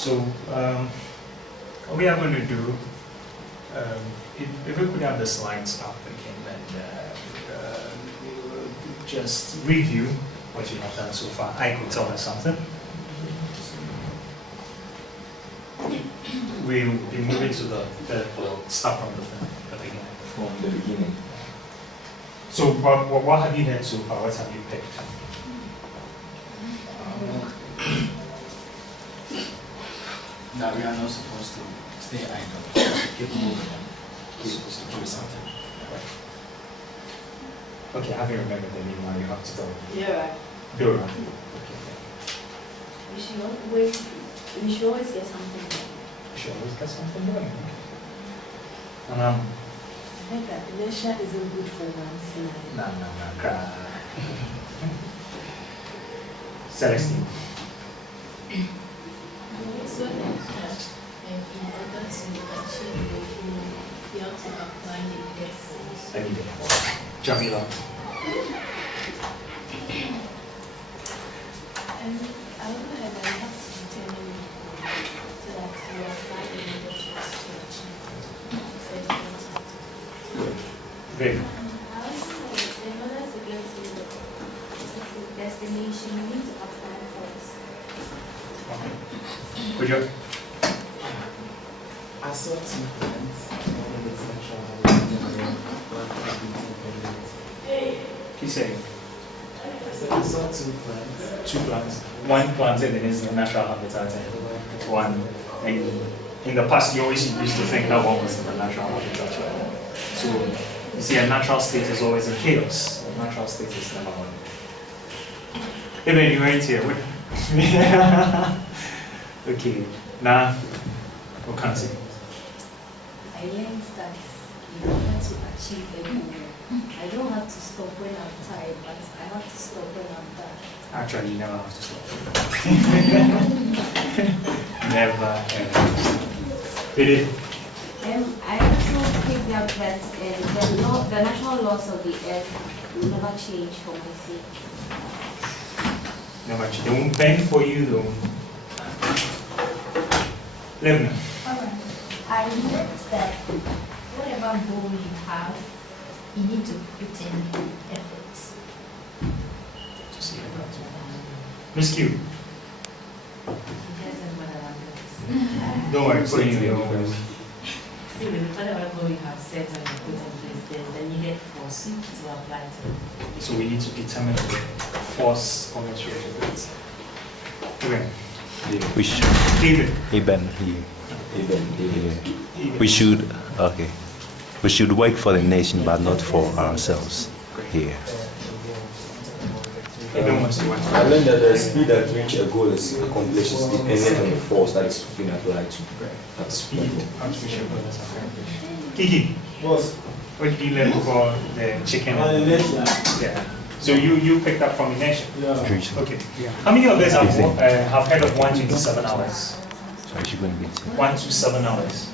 So what we are going to do, if we could have the slides up again, and we will just review what you have done so far. I could tell us something. We'll be moving to the start from the beginning. From the beginning. So what have you heard so far? What have you picked? That we are not supposed to stay idle. Keep moving. We're supposed to do something. Okay, have you remembered the name now? You have to tell me. Yeah. Dora. We should always get something done. You should always get something done. I think that inertia isn't good for one No, cry. Celestine. So in order to achieve your goal, you have to apply the efforts. I need it. Jamila. I also heard that you have to determine your goal so that you apply the efforts to achieve it. Very. I also heard that in order to get to the destination, you need to apply first. Good job. I saw 2 plants. Keep saying. I saw 2 plants. 2 plants. 1 planted in its natural habitat and 1. And in the past, you always used to think that 1 was in the natural habitat. So you see, a natural state is always in chaos. A natural state is never 1. Hey man, you right here. Okay. Now, what can I say? I learned that in order to achieve a goal, I don't have to stop when I'm tired, but I have to stop when I'm tired. Actually, you never have to stop. Never ever. Did it? I also picked up that the natural laws of the earth will never change for my sake. Never change. They won't bend for you though. Levna. Alright. I learned that whatever goal you have, you need to put in effort. To see about Miss Q. Don't worry, put in your own words. Whatever goal you have set and put in place, there's the needed force to apply to. So we need to determine the force commensurate with it. Okay. We should. David. Eben here. We should. Okay. We should work for the nation, but not for ourselves. Here. Even once you want I learned that the speed at which a goal is accomplished is dependent on the force that is being applied to that speed, artificial goal is accomplished. Kiki, Boss. what did you learn for the chicken? Inertia. Yeah. So you picked up from inertia? Yeah. Okay. How many of us have heard of 127 hours? So I should go and get it. 127 hours.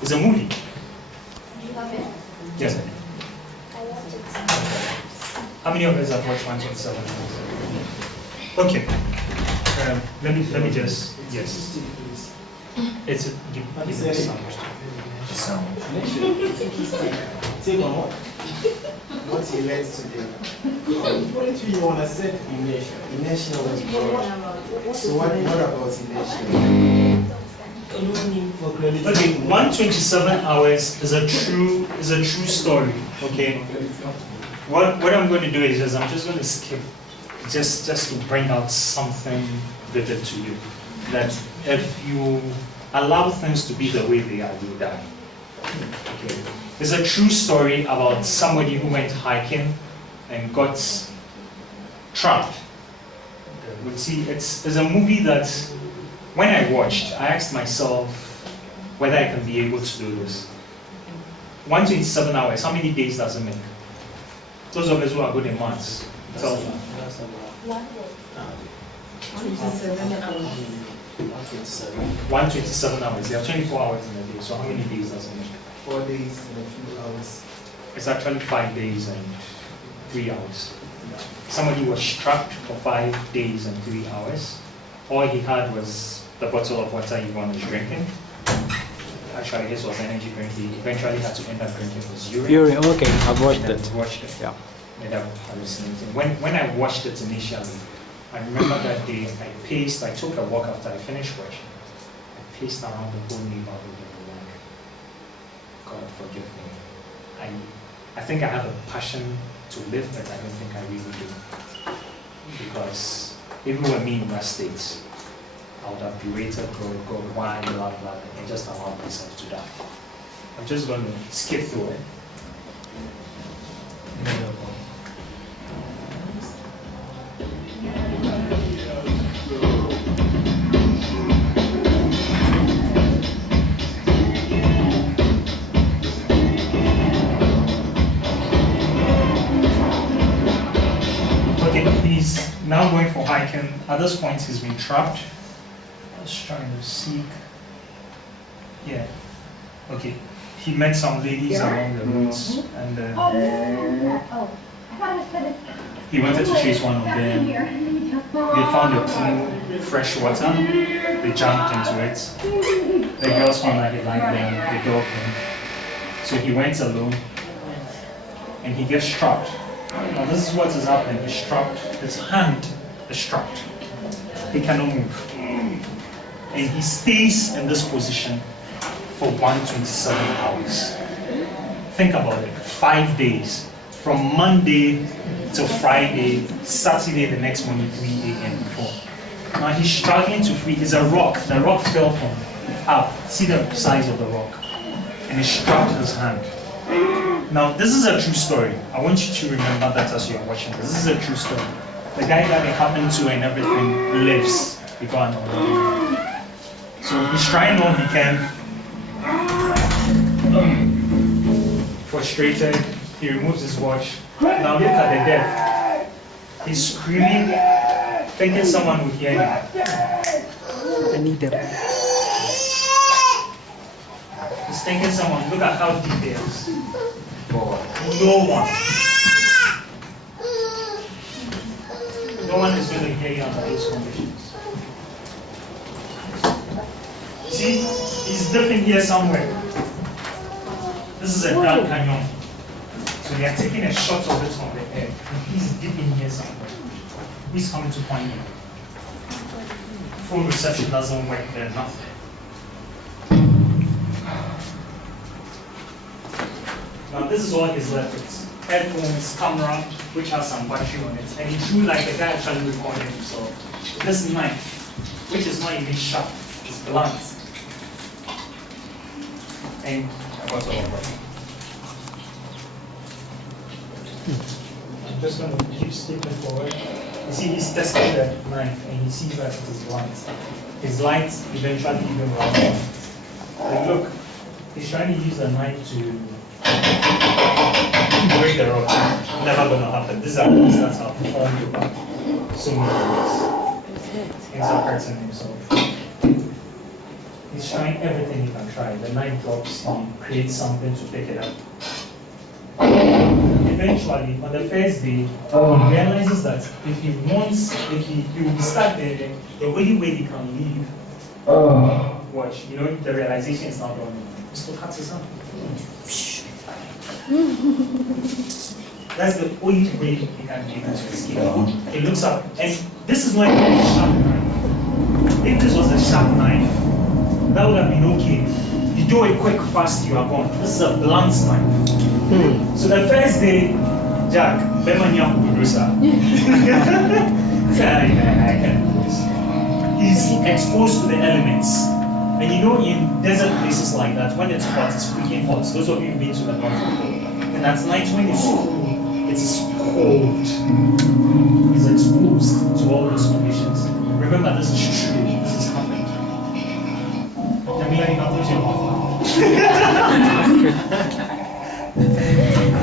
It's a movie. You have it? Yes. I watched it. How many of us have watched 127 hours? Okay. Let me just yes. It's a give me the sound. Take on what you learned today. According to you, I said inertia. Inertia was broad. So what about inertia? For credit. Okay, 127 hours is a true story. Okay. What I'm going to do is I'm just going to skip just to bring out something vivid to you. That if you allow things to be the way they are, you die. Okay. It's a true story about somebody who went hiking and got trapped. We'll see, it's a movie that when I watched, I asked myself whether I can be able to do this. 127 hours, how many days does it make? Those of us who are good in maths, tell me. 1 day. 127 hours, there are 24 hours in a day, so how many days does it make? 4 days and a few hours. It's actually 5 days and 3 hours. Somebody was trapped for 5 days and 3 hours. all he had was the bottle of water he was drinking. Actually, his was energy drink. He eventually had to end up drinking his urine. Urine, okay, I've watched And it. then watched it. Yeah. Ended up hallucinating. When I watched it initially, I remember that day I took a walk after I finished watching. I paced around the whole neighborhood and I'm like, God forgive me. I think I have a passion to live, but I don't think I really do. Because if it were me in that state, I would have berated God, why, blah, blah, and just allowed myself to die. I'm just going to skip through it. Okay, he's now going for hiking. At this point, he's been trapped. I was trying to seek. Yeah. Okay. He met some ladies along the roads, and he wanted to chase one of them. They found a pool, fresh water. They jumped into it. The girls found that he liked them. They dogged him. So he went alone, and he gets trapped. Now this is what is happening. He's trapped. His hand is trapped. He cannot move, and he stays in this position for 127 hours. Think about it, 5 days, from Monday to Friday, Saturday the next morning, 3 a.m. before. Now he's struggling to free, it's a rock, the rock fell from up, see the size of the rock, and he strapped his hand. Now this is a true story, I want you to remember that as you're watching this, this is a true story. The guy that it happened to and everything lives, he got on. So he's trying all he can. Frustrated, he removes his watch. Now look at the death. He's screaming, thinking someone would hear him. I need them. He's thinking someone, look at how deep it is. No one. No one is going to hear you under those conditions. See, he's dipping here somewhere. This is a dark canyon. So they are taking a shot of it from the air. And he's dipping here somewhere. Who's coming to find him? Phone reception doesn't work there, nothing. Now this is all he's left with. Headphones, camera, which has some battery on it. And he drew like the guy actually recorded himself. This knife, which is not even sharp, it's blunt. And what's all right. I'm just going to keep skipping forward. You see, he's testing the knife and he sees that it is blunt. His light eventually even runs out. Like, look, he's trying to use the knife to break the rock. Never going to happen. These are rocks that have formed over so many years. He's hurting himself. He's trying everything he can try. The knife drops, he creates something to pick it up. Eventually, on the first day, he realizes that if he will start the only way he can leave. Watch, you know, the realization is not done. He still cuts his hand. That's the only way he can be able to escape. He looks up, and this is not even a sharp knife. If this was a sharp knife, that would have been okay. You do it quick, fast, you are gone. This is a blunt knife. So the first day, Jack, Bemanya Kudusa. I can do this. He's exposed to the elements. And you know, in desert places like that, when it's hot, it's freaking hot. Those of you who've been to the North Pole. And at night, when it's cool, it is cold. He's exposed to all those conditions. Remember, this is true. This is happened. Jamila, you can put your mouth on.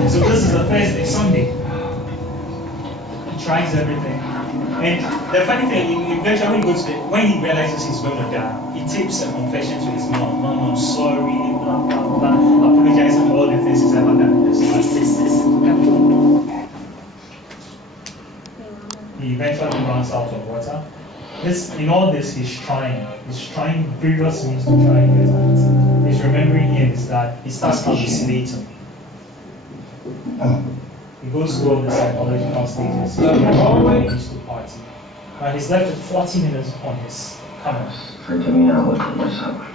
So this is the first day, Sunday. He tries everything. And the funny thing, eventually when he goes to when he realizes he's going to die, he tapes a confession to his mom. Mom, I'm sorry, blah, blah, blah, apologizing for all the things he's ever done in his life. He eventually runs out of water. In all this, he's trying various means to try and get at it. He's remembering here is that he starts hallucinating. He goes through all the psychological stages. He used to party. Right, he's left with 40 minutes on his camera. Freaking me out with myself.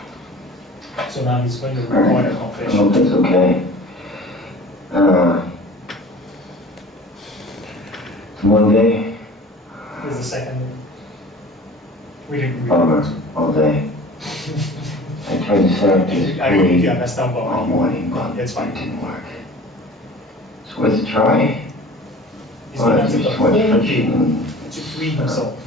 So now he's going to record a I confession. hope it's okay. One day, This is the second day. We didn't bummer, read all day. I tried to set up this it. I don't know if you plea understand all about morning, but It's fine. it didn't work. It's worth a try. He's going But to take there's a too much whole friction. day to free himself.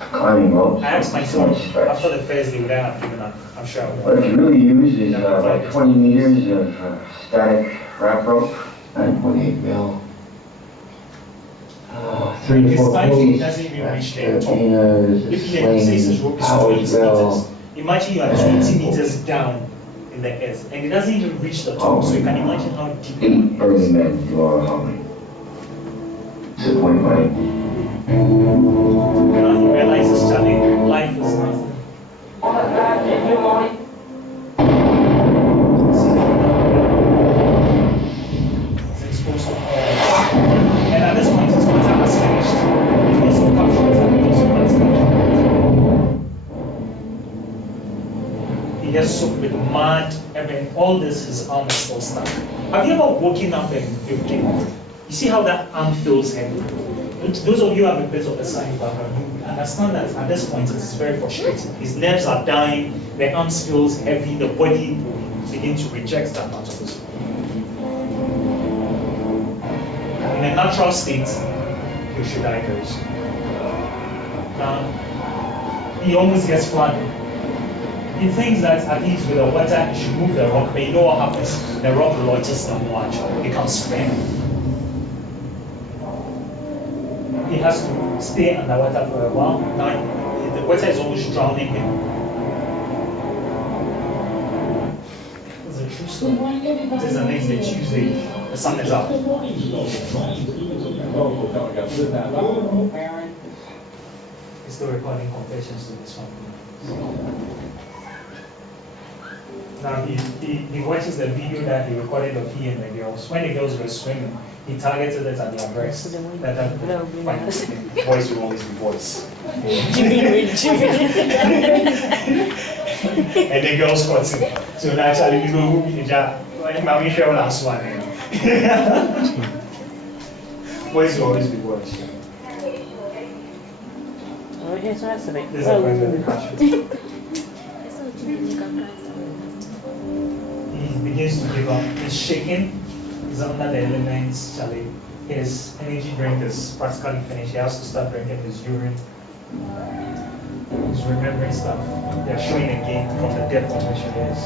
Climbing ropes. I asked too myself, much stretch. after the first day, would I have given up? I'm sure I would. What I could really use is like 20 meters of static wrap rope and 28 mil. 3 to His 4 time pulleys, doesn't even reach there at all. carabiners, If he says his slings, rope is power 20 drill. meters, imagine you are 20 meters down in the earth, and it doesn't even reach the top, so you can imagine how deep it 8 early is. men do our hauling. Disappointing, right? Now he realizes, Charlie, life is nothing. He's exposed to all. And at this point, his water has finished. He also captured and he also can't capture. He gets soaked with mud, everything. All this, his arm is still stuck. Have you ever woken up and you've been, you see how that arm feels heavy? Those of you who have a bit of a science background, you understand that at this point it is very frustrating. His nerves are dying, the arms feels heavy, the body will begin to reject that part of his body. In a natural state, you should die very soon. He almost gets flooded. He thinks that at least with the water, he should move the rock, but you know what happens? The rock lodges the watch, becomes firm. He has to stay underwater for a while. Now, the water is almost drowning him. It's a true story. This is the next day, Tuesday. The sun is out. He's still recording confessions to this family. Now he watches the video that he recorded of he and the girls. When the girls were swimming, he targeted it at their breasts. That fine. Boys will always be boys. And the girls caught him. So naturally we go in the Mommy show last one. Boys will always be boys. This is a very country. He begins to give up. He's shaking. He's under the elements. Charlie. His energy drink is practically finished. He has to start drinking his urine. He's remembering stuff. They're showing again from the depth of which it is.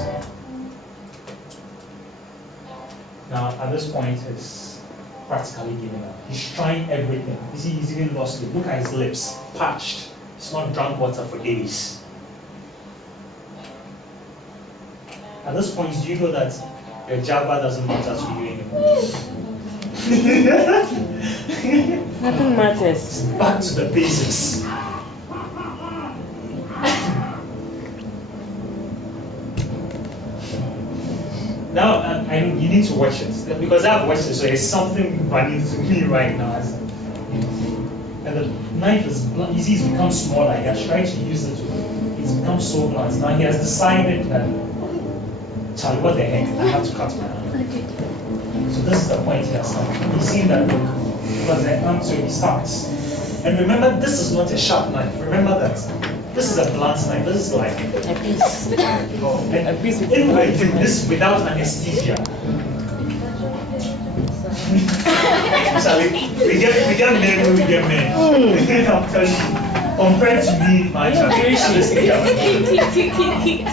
Now, at this point, he's practically giving up. He's trying everything. You see, he's even lost it. Look at his lips, parched. He's not drunk water for days. At this point, do you know that your Java doesn't matter to you anymore? Nothing matters. Back to the basics. Now, you need to watch it because I've watched it, so there's something running through me right now. And the knife is blunt. You see, it's become smaller. He has tried to use it. It's become so blunt. Now he has decided that, Charlie, what the heck? I have to cut my arm. So this is the point he has come. He's seen that because the arm, so he starts. And remember, this is not a sharp knife. Remember that. This is a blunt knife. This is like A piece. a piece. Anyway, this without anesthesia. Charlie, we get men when we get men. I'm telling you. Compared to me, my anesthesia.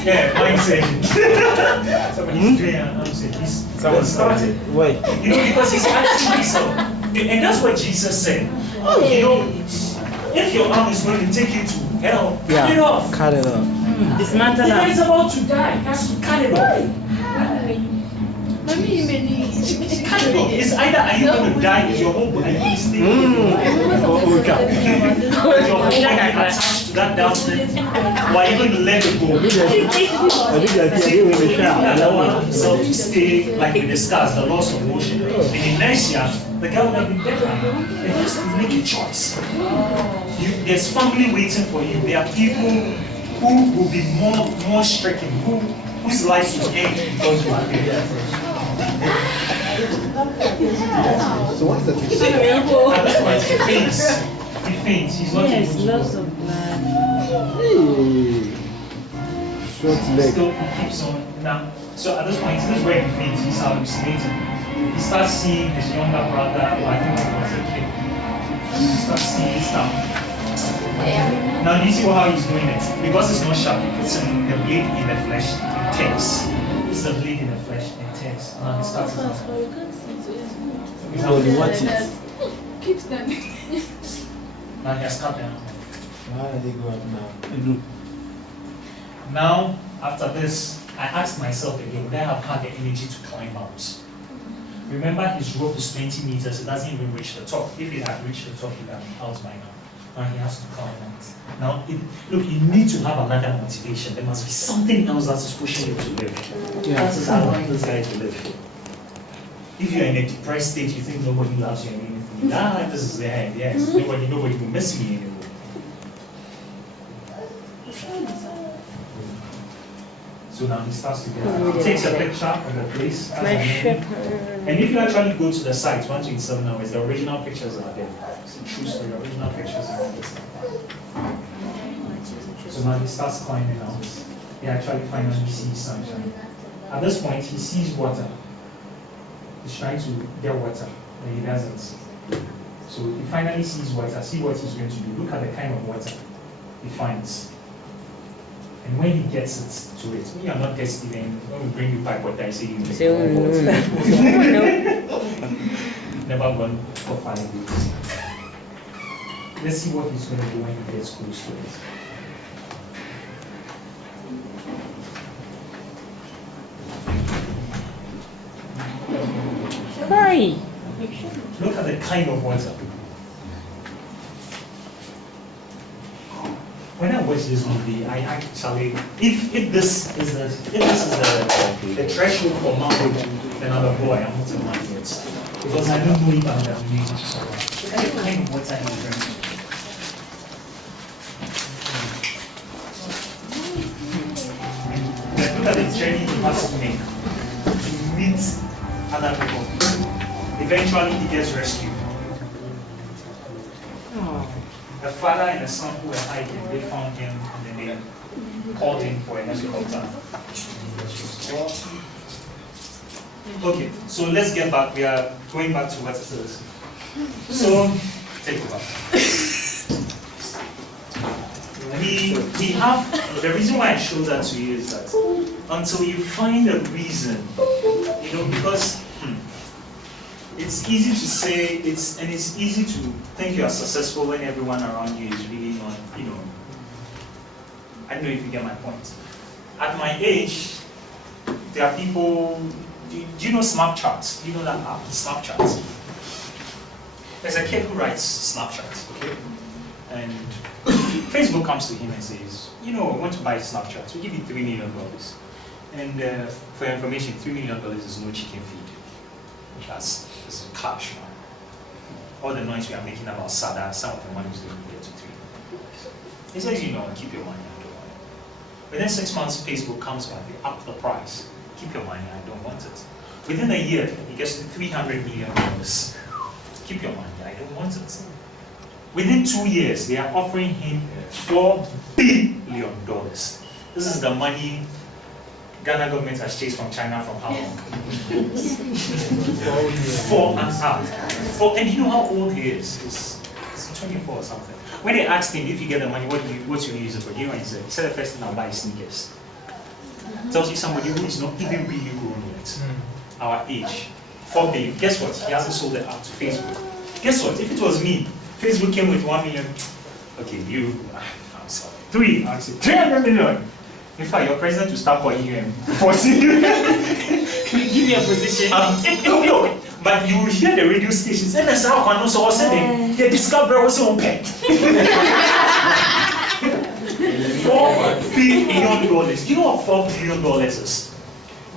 Yeah, mine said. Somebody's doing an arm saying he's started. Why? You know, because he's asking himself. And that's what Jesus said. You know, if your arm is going to take you to hell, cut it off. Cut it off. Dismantle The guy that. is about to die. He has to cut it off. It's either are you going to die with your whole body, are you staying with your whole body attached to that down thing, or are you going to let it go? Allow himself to stay like we discussed, the loss of motion. In inertia, the guy would have been better. It has to make a choice. There's family waiting for you. There are people who will be more stricken, whose lives will end because you are there. So what's the picture? At this point, he faints. He faints. He's not able to lots go. of blood. Hey. Short leg. Still, he keeps on. Now, so at this point, this is where he faints. He's hallucinating. He starts seeing his younger brother, who I think he was a kid. He starts seeing stuff. Now, do you see how he's doing it? Because it's not sharp, he puts in the blade in the flesh, it tears. It's the blade in the flesh, it tears. Now he starts it. Nobody wants it. Keep standing. Now he has cut down. Why are they go up now? Now, after this, I asked myself again, would I have had the energy to climb out? Remember, his rope is 20 meters, it doesn't even reach the top. If it had reached the top, he would have been out by now. Now he has to climb out. Now, look, you need to have another motivation. There must be something else that is pushing you to live. Yeah. That is allowing this guy to live. If you're in a depressed state, you think nobody loves you and anything. This is the end. Yes, nobody will miss me anymore. So now he starts to get out. He takes a picture of the place. And if you actually go to the site, 127 hours, the original pictures are there. It's a true story, original pictures are on this. So now he starts climbing out. He actually finally sees sunshine. At this point, he sees water. He's trying to get water, but he doesn't. So he finally sees water. See what he's going to do. Look at the kind of water he finds. And when he gets it to it, we are not testing them. When we bring you pipe water, I say you make never gone for 5 weeks. Let's see what he's going to do when he gets close to it. Hi. Look at the kind of water. When I watch this movie, I actually, if this is the threshold for marriage, then I'm a boy, I'm not a man yet. Because I don't know if I'm the ability to survive. Look at the kind of water he's drinking. Look at the journey he has to make to meet other people. Eventually he gets rescued. The father and the son who were hiking, they found him and then they called him for a helicopter. Okay, so let's get back. We are going back to what it is. So, take over. The reason why I showed that to you is that until you find a reason, because it's easy to say, it's easy to think you are successful when everyone around you is really not, I don't know if you get my point. At my age, there are people, do you know Snapchat? Do you know that app, Snapchat? There's a kid who writes Snapchat, okay? And Facebook comes to him and says, I want to buy Snapchat, we'll give you $3 million. And for your information, $3 million is no chicken feed. That's cash, man. All the noise we are making about SADA, some of the money is going to get to $3 million. He says, keep your money, I don't want it. Within 6 months, Facebook comes back, they up the price. Keep your money, I don't want it. Within a year, he gets to $300 million. Keep your money, I don't want it. Within 2 years, they are offering him $4 billion. This is the money Ghana government has chased from China from how long? 4.5. And you know how old he is? He's 24 or something. When they asked him if you get the money, what you use it for? You know what he said? He said the first thing I'll buy is sneakers. Tells you somebody who is not even really grown yet. Our age. 4 billion. Guess what? He hasn't sold it out to Facebook. Guess what? If it was me, Facebook came with 1 million. Okay, I'm sorry. 3. I said 300 million. In fact, your president will start calling you and forcing you. give me a position. No, but you will hear the radio stations. And that's how I know. So I said, the discovery was open. $4 billion. You know what $4 billion is?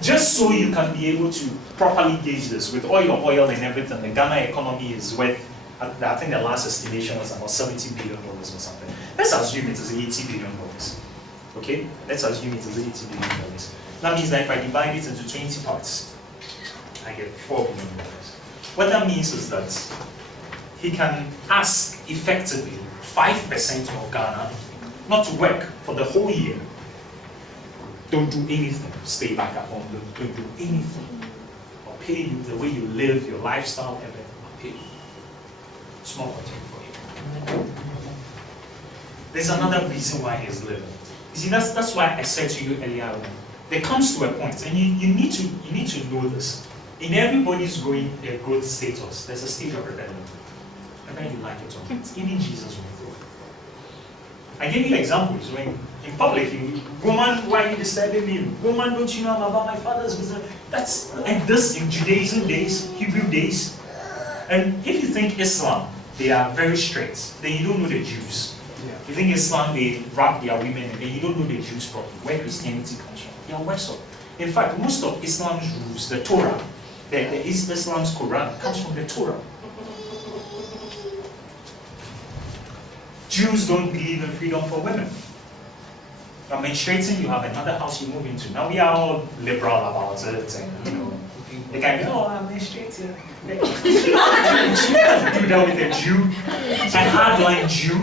Just so you can be able to properly gauge this with all your oil and everything, the Ghana economy is worth, I think the last estimation was about $70 billion or something. Let's assume it is $80 billion. Okay? Let's assume it is $80 billion. That means that if I divide it into 20 parts, I get $4 billion. What that means is that he can ask effectively 5% of Ghana not to work for the whole year. Don't do anything. Stay back at home. Don't do anything. I'll pay you the way you live, your lifestyle, everything. I'll pay you. Small budget for you. There's another reason why he's living. You see, that's why I said to you earlier on. There comes to a point, and you need to know this. In everybody's growth status, there's a stage of rebellion. Whether you like it or not. Even Jesus went through it. I gave you examples when in public, woman, why are you disturbing me? Woman, don't you know I'm about my father's business? And this in Judaism days, Hebrew days. And if you think Islam, they are very strict, then you don't know the Jews. You think Islam, they rap their women, and then you don't know the Jews properly, where Christianity comes from. They are worse off. In fact, most of Islam's rules, the Torah, Islam's Quran, comes from the Torah. Jews don't believe in freedom for women. You're menstruating, you have another house you move into. Now we are all liberal about it, and you know, they can go, oh, I'm menstruating. You have to do that with a Jew, a hardline Jew.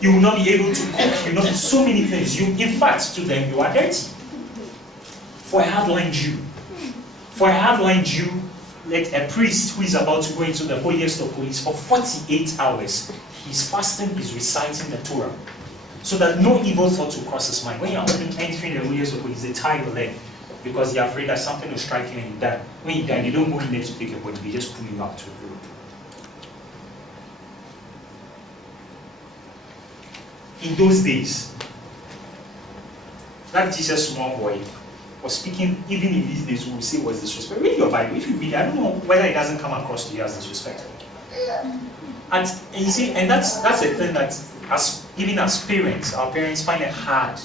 You will not be able to cook, you know, so many things. In fact, to them, you are dirty. For a hardline Jew. For a hardline Jew, like a priest who is about to go into the holiest of holies for 48 hours, he's fasting, he's reciting the Torah, so that no evil thought will cross his mind. When you're entering the holiest of holies, they tie your leg because they're afraid that something will strike you and you die. When you die, they don't go in there to pick your body, they just pull you out to the road. In those days, that Jesus small boy was speaking, even in these days, we will say was disrespectful. Read your Bible. If you read it, I don't know whether it doesn't come across to you as disrespectful. And you see, and that's a thing that, even as parents, our parents find it hard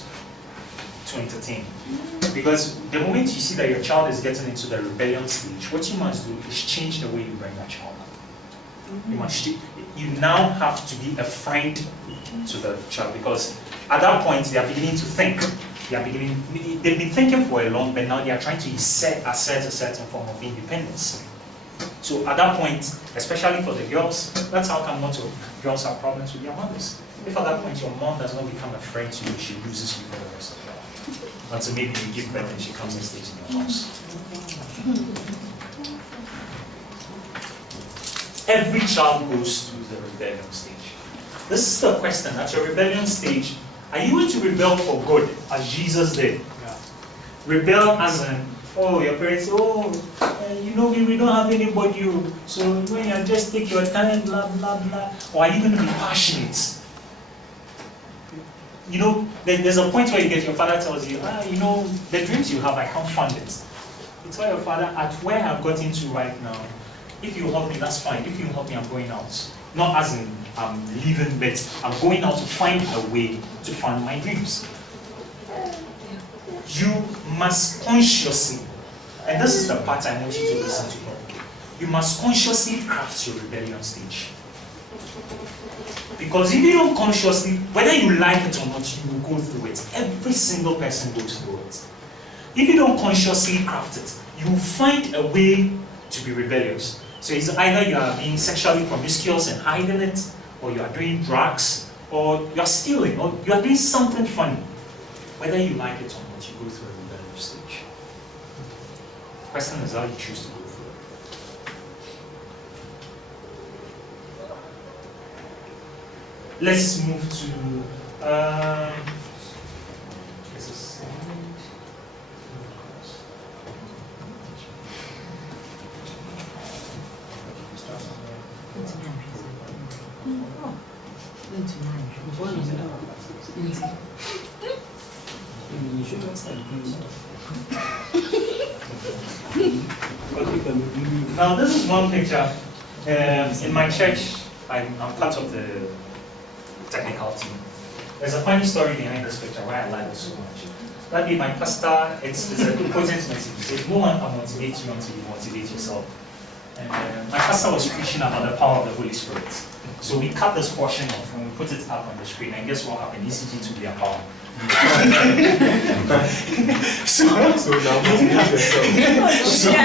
to entertain. Because the moment you see that your child is getting into the rebellion stage, what you must do is change the way you bring that child up. You now have to be a friend to the child, because at that point they are beginning to think. They've been thinking for a long, but now they are trying to assert a certain form of independence. So at that point, especially for the girls, that's how come lots of girls have problems with their mothers. If at that point your mom does not become a friend to you, she loses you for the rest of your life. Until maybe you give birth and she comes and stays in your house. Every child goes through the rebellion stage. This is the question. At your rebellion stage, are you going to rebel for good, as Jesus did? Yeah. Rebel as in, oh, your parents, you know, we don't have anybody, so when you just take your time, blah, blah, blah. Or are you going to be passionate? You know, there's a point where you get your father tells you, you know, the dreams you have, I can't fund it. You tell your father, at where I've got into right now, if you help me, that's fine. If you help me, I'm going out. Not as in I'm leaving, but I'm going out to find a way to fund my dreams. You must consciously, and this is the part I want you to listen to, you must consciously craft your rebellion stage. Because if you don't consciously, whether you like it or not, you will go through it. Every single person goes through it. If you don't consciously craft it, you will find a way to be rebellious. So it's either you are being sexually promiscuous and hiding it, or you are doing drugs, or you are stealing, or you are doing something funny. Whether you like it or not, you go through a rebellious stage. The question is how you choose to go through it. Let's move to Now this is one picture. In my church, I'm part of the technical team. There's a funny story behind this picture why I like it so much. That be my pastor, it's a potent message. He says, no one can motivate you until you motivate yourself. And my pastor was preaching about the power of the Holy Spirit. So we cut this portion off and we put it up on the screen, and guess what happened? ECG to be empowered. so now motivate yourself.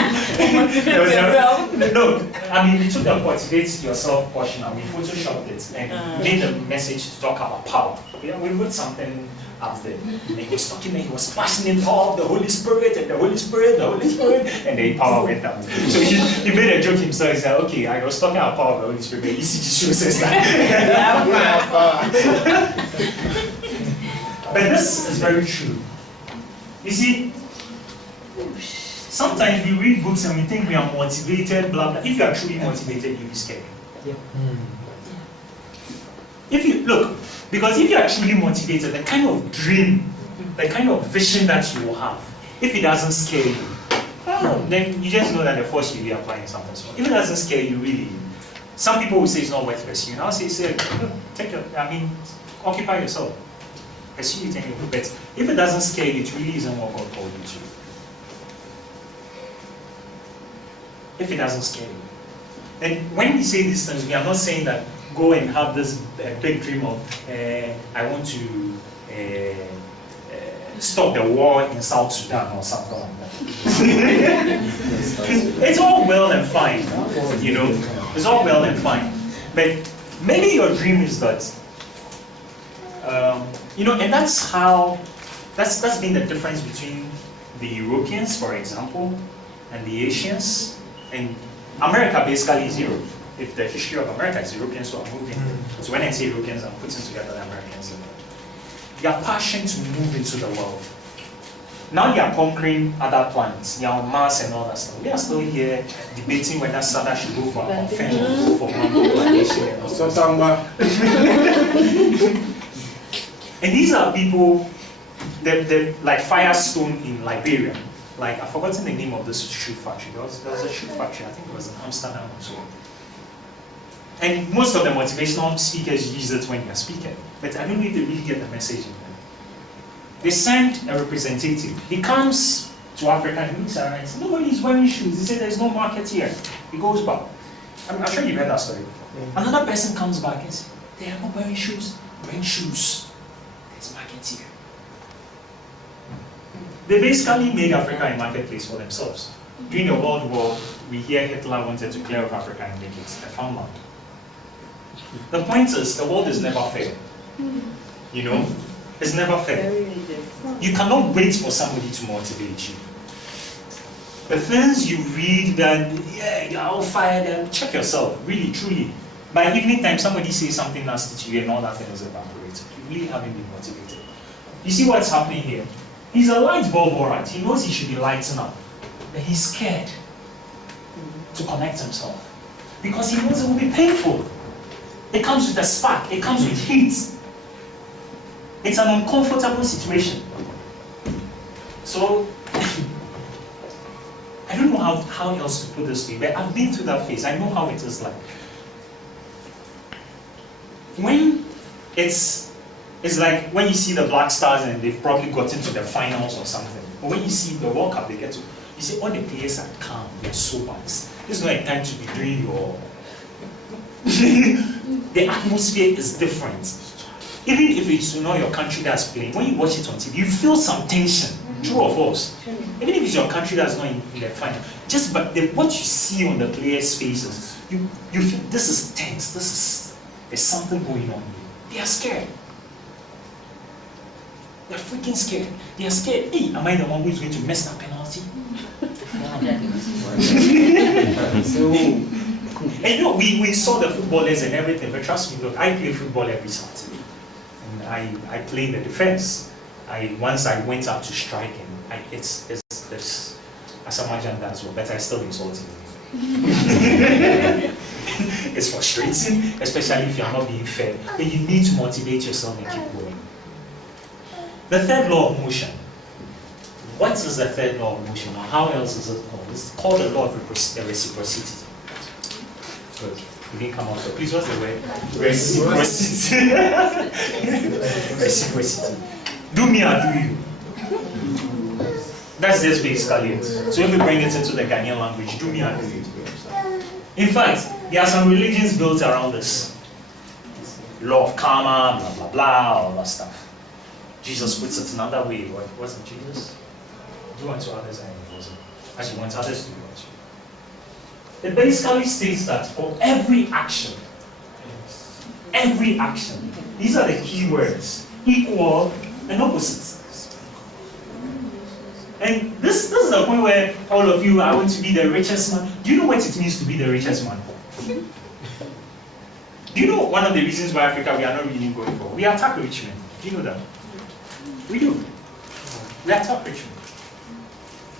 No, I mean, we took the motivate yourself portion and we photoshopped it and made the message to talk about power. Yeah, we wrote something up there. And he was talking and he was passionate all the Holy Spirit and the Holy Spirit, the Holy Spirit, and the power went down. So he made a joke himself. He said, okay, I was talking about power of the Holy Spirit, but ECG shows us that. But this is very true. You see, sometimes we read books and we think we are motivated, blah, blah. If you are truly motivated, you'll be scared. Yeah. If you, look, because if you are truly motivated, the kind of dream, the kind of vision that you will have, if it doesn't scare you, then you just know that the force you'll be applying something small. If it doesn't scare you, really, some people will say it's not worth pursuing. I'll say, occupy yourself. Pursue it anyway. But if it doesn't scare you, it really isn't what God called you to. If it doesn't scare you. And when we say these things, we are not saying that go and have this big dream of, I want to stop the war in South Sudan or something like that. It's all well and fine, you know. It's all well and fine. But maybe your dream is that, you know, and that's been the difference between the Europeans, for example, and the Asians. And America basically is Europe. If the history of America is Europeans who are moving. So when I say Europeans, I'm putting together the Americans. Their passion to move into the world. Now they are conquering other planets. They are on Mars and all that stuff. We are still here debating whether Sada should go for a convention or go for one globalization and all that. And these are people, they're like Firestone in Liberia. Like, I've forgotten the name of this shoe factory. There was a shoe factory, I think it was in Amsterdam or so. And most of the motivational speakers use it when they're speaking. But I don't know if they really get the message in them. They send a representative. He comes to Africa and he looks around and says, nobody's wearing shoes. He said, there's no market here. He goes back. I'm sure you've heard that story before. Another person comes back and says, they are not wearing shoes. Bring shoes. There's market here. They basically made Africa a marketplace for themselves. During the World War, we hear Hitler wanted to clear off Africa and make it a farmland. The point is, the world is never fair. You know? It's never fair. You cannot wait for somebody to motivate you. The things you read that, yeah, you're all fired, and check yourself, really, truly. By evening time, somebody says something nasty to you and all that thing is evaporated. You really haven't been motivated. You see what's happening here? He's a light bulb, alright. He knows he should be lighting up. But he's scared to connect himself. Because he knows it will be painful. It comes with a spark. It comes with heat. It's an uncomfortable situation. So, I don't know how else to put this to you, but I've been through that phase. I know how it is like. When it's like when you see the Black Stars and they've probably gotten to the finals or something. But when you see the World Cup, they get to, you see all the players are calm, they're sober. This is not a time to be doing your... The atmosphere is different. Even if it's not your country that's playing, when you watch it on TV, you feel some tension. True or false? Even if it's your country that's not in the final, just but what you see on the players' faces, you feel this is tense. There's something going on here. They are scared. They're freaking scared. They are scared. Hey, am I the one who is going to miss that penalty? And you know, we saw the footballers and everything, but trust me, look, I play football every Saturday. And I play in the defense. Once I went out to strike, and it's Asamajan as well, but I still insult him. It's frustrating, especially if you're not being fair. But you need to motivate yourself and keep going. The third law of motion. What is the third law of motion? Or how else is it called? It's called the law of reciprocity. Good. You didn't come out. So please, what's the word? Reciprocity. Reciprocity. Do me, I do you. That's just basically it. So if we bring it into the Ghanaian language, do me, I do you. In fact, there are some religions built around this. Law of karma, blah, blah, blah, all that stuff. Jesus puts it another way. What wasn't Jesus? Do unto others and it wasn't. As you want others to do unto you. It basically states that for every action, these are the key words: equal and opposite. And this is the point where all of you, I want to be the richest man. Do you know what it means to be the richest man? Do you know one of the reasons why Africa we are not really going for? We attack rich men. Do you know that? We do. We attack rich men.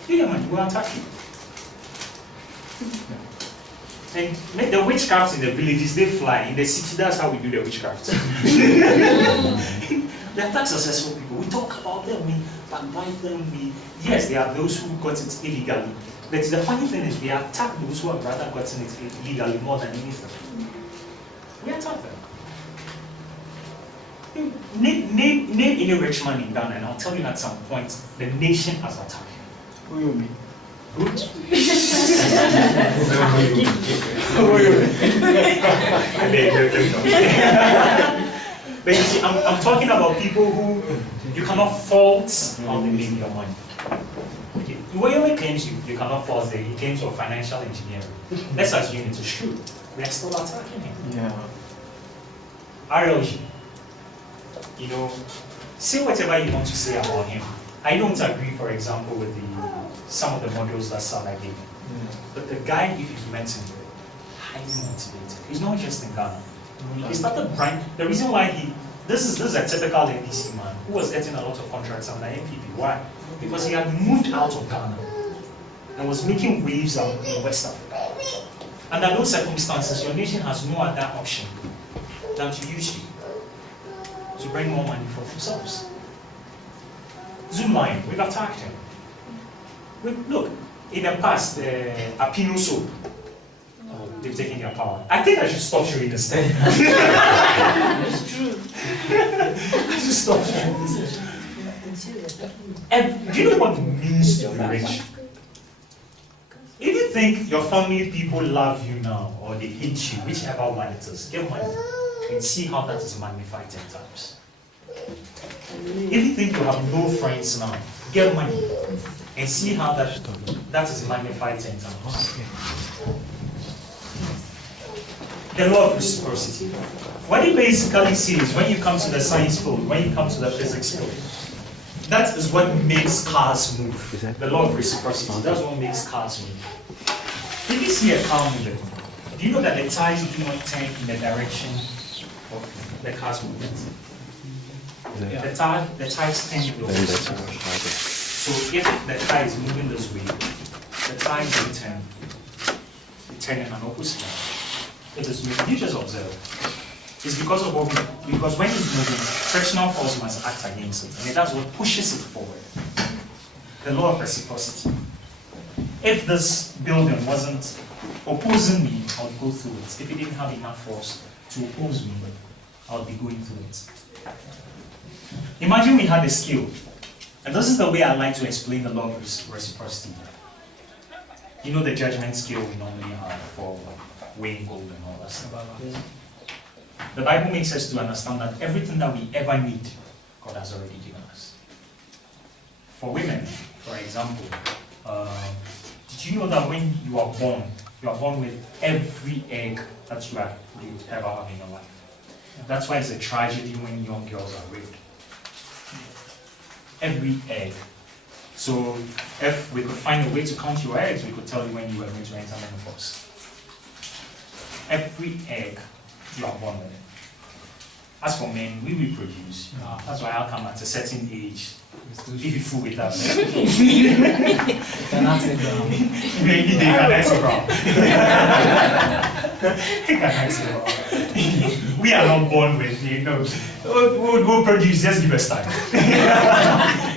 Yeah, man, we attack you. And the witchcrafts in the villages, they fly. In the city, that's how we do the witchcrafts. They attack successful people. We talk about them, we backbite them. Yes, there are those who got it illegally. But the funny thing is, we attack those who have rather gotten it illegally more than anything. We attack them. Name any rich man in Ghana, and I'll tell you at some point, the nation has attacked him. Who you mean? Good. But you see, I'm talking about people who you cannot fault how they make your money. Okay. Whoever claims you cannot fault them, he claims of financial engineering. Let's assume it is true. We are still attacking him. Yeah. RLG. You know, say whatever you want to say about him. I don't agree, for example, with some of the models that Salah gave. But the guy, if you've met him, highly motivated. He's not just in Ghana. He started brand. The reason why this is a typical NDC man who was getting a lot of contracts under NPP. Why? Because he had moved out of Ghana and was making waves out in West Africa. Under those circumstances, your nation has no other option than to use you to bring more money for themselves. Zoomline, we've attacked him. Look, in the past, Apino soap, they've taken their power. I think I should stop showing this thing. It's true. I should stop showing this thing. And do you know what it means to be rich? If you think your family people love you now, or they hate you, whichever one it is, get money and see how that is magnified 10 times. If you think you have no friends now, get money and see how that is magnified 10 times. The law of reciprocity. What it basically says, when you come to the science field, when you come to the physics field, that is what makes cars move. The law of reciprocity, that's what makes cars move. If you see a car moving, do you know that the tires do not turn in the direction of the car's movement? The tires turn in the opposite direction. So if the tire is moving this way, the tires will turn in an opposite direction. It is moving. You just observe. It's because of because when it's moving, frictional force must act against it, and that's what pushes it forward. The law of reciprocity. If this building wasn't opposing me, I would go through it. If it didn't have enough force to oppose me, I would be going through it. Imagine we had a scale, and this is the way I like to explain the law of reciprocity. You know the judgment scale we normally have for weighing gold and all that stuff. The Bible makes us to understand that everything that we ever need, God has already given us. For women, for example, did you know that when you are born with every egg that you ever have in your life? That's why it's a tragedy when young girls are raped. Every egg. So if we could find a way to count your eggs, we could tell you when you are going to enter menopause. Every egg you are born with. As for men, we reproduce. That's why I'll come at a certain age. If you fool with us. Maybe they can answer wrong. We are not born with, we'll produce, just give us time.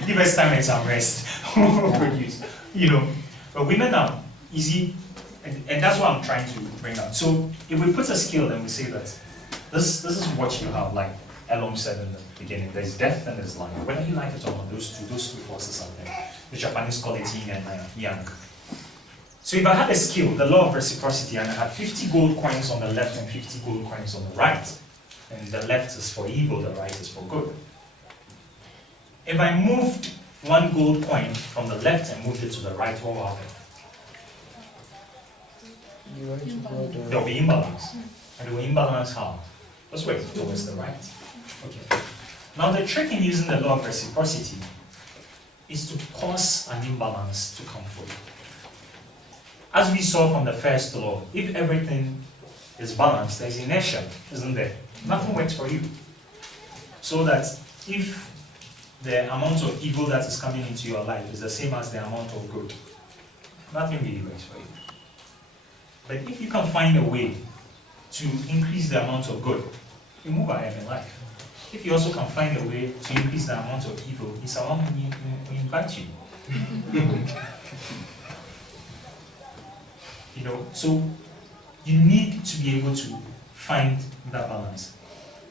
Give us time and some rest. produce, you know. But women are easy, and that's what I'm trying to bring out. So if we put a scale and we say that this is what you have, like Elom said in the beginning, there's death and there's life. Whether you like it or not, those two forces are there. The Japanese call it yin and yang. So if I had a scale, the law of reciprocity, and I had 50 gold coins on the left and 50 gold coins on the right, and the left is for evil, the right is for good. If I moved one gold coin from the left and moved it to the right, what will happen? There will be imbalance. And there will imbalance how? Let's wait towards the right. Okay. Now the trick in using the law of reciprocity is to cause an imbalance to come forward. As we saw from the first law, if everything is balanced, there's inertia, isn't there? Nothing works for you. So that if the amount of evil that is coming into your life is the same as the amount of good, nothing really works for you. But if you can find a way to increase the amount of good, you move ahead in life. If you also can find a way to increase the amount of evil, it's a one we invite you. You know, so you need to be able to find that balance.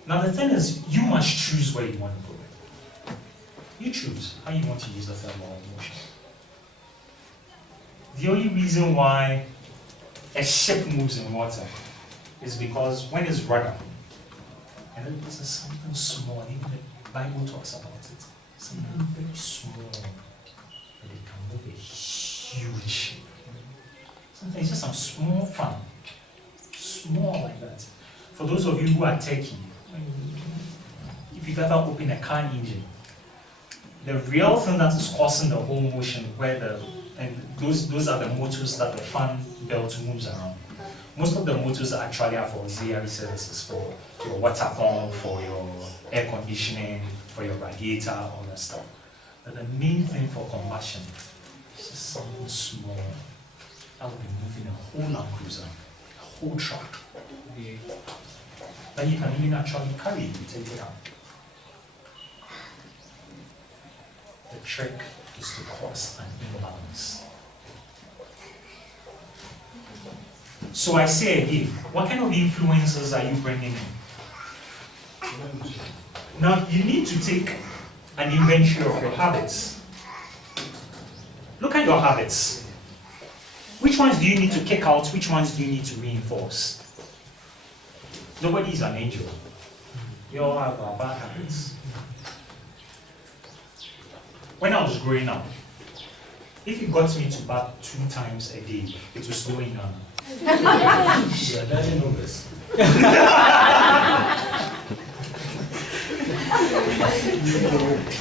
Now the thing is, you must choose where you want to go. You choose how you want to use the third law of motion. The only reason why a ship moves in water is because when it's rudder, and then this is something small, even the Bible talks about it, something very small, but it can move a huge ship. Sometimes just some small fun, small like that. For those of you who are techie, if you've ever opened a car engine, the real thing that is causing the whole motion, those are the motors that the fan belt moves around. Most of the motors actually are for auxiliary services, for your water pump, for your air conditioning, for your radiator, all that stuff. But the main thing for combustion is just something small. I will be moving a whole Land Cruiser, a whole truck. That you can even actually carry it, take it out. The trick is to cause an imbalance. So I say again, what kind of influences are you bringing in? Now you need to take an inventory of your habits. Look at your habits. Which ones do you need to kick out? Which ones do you need to reinforce? Nobody is an angel. You all have bad habits. When I was growing up, if you got me to bath 2 times a day, it was slowing down. Yeah, daddy knows this.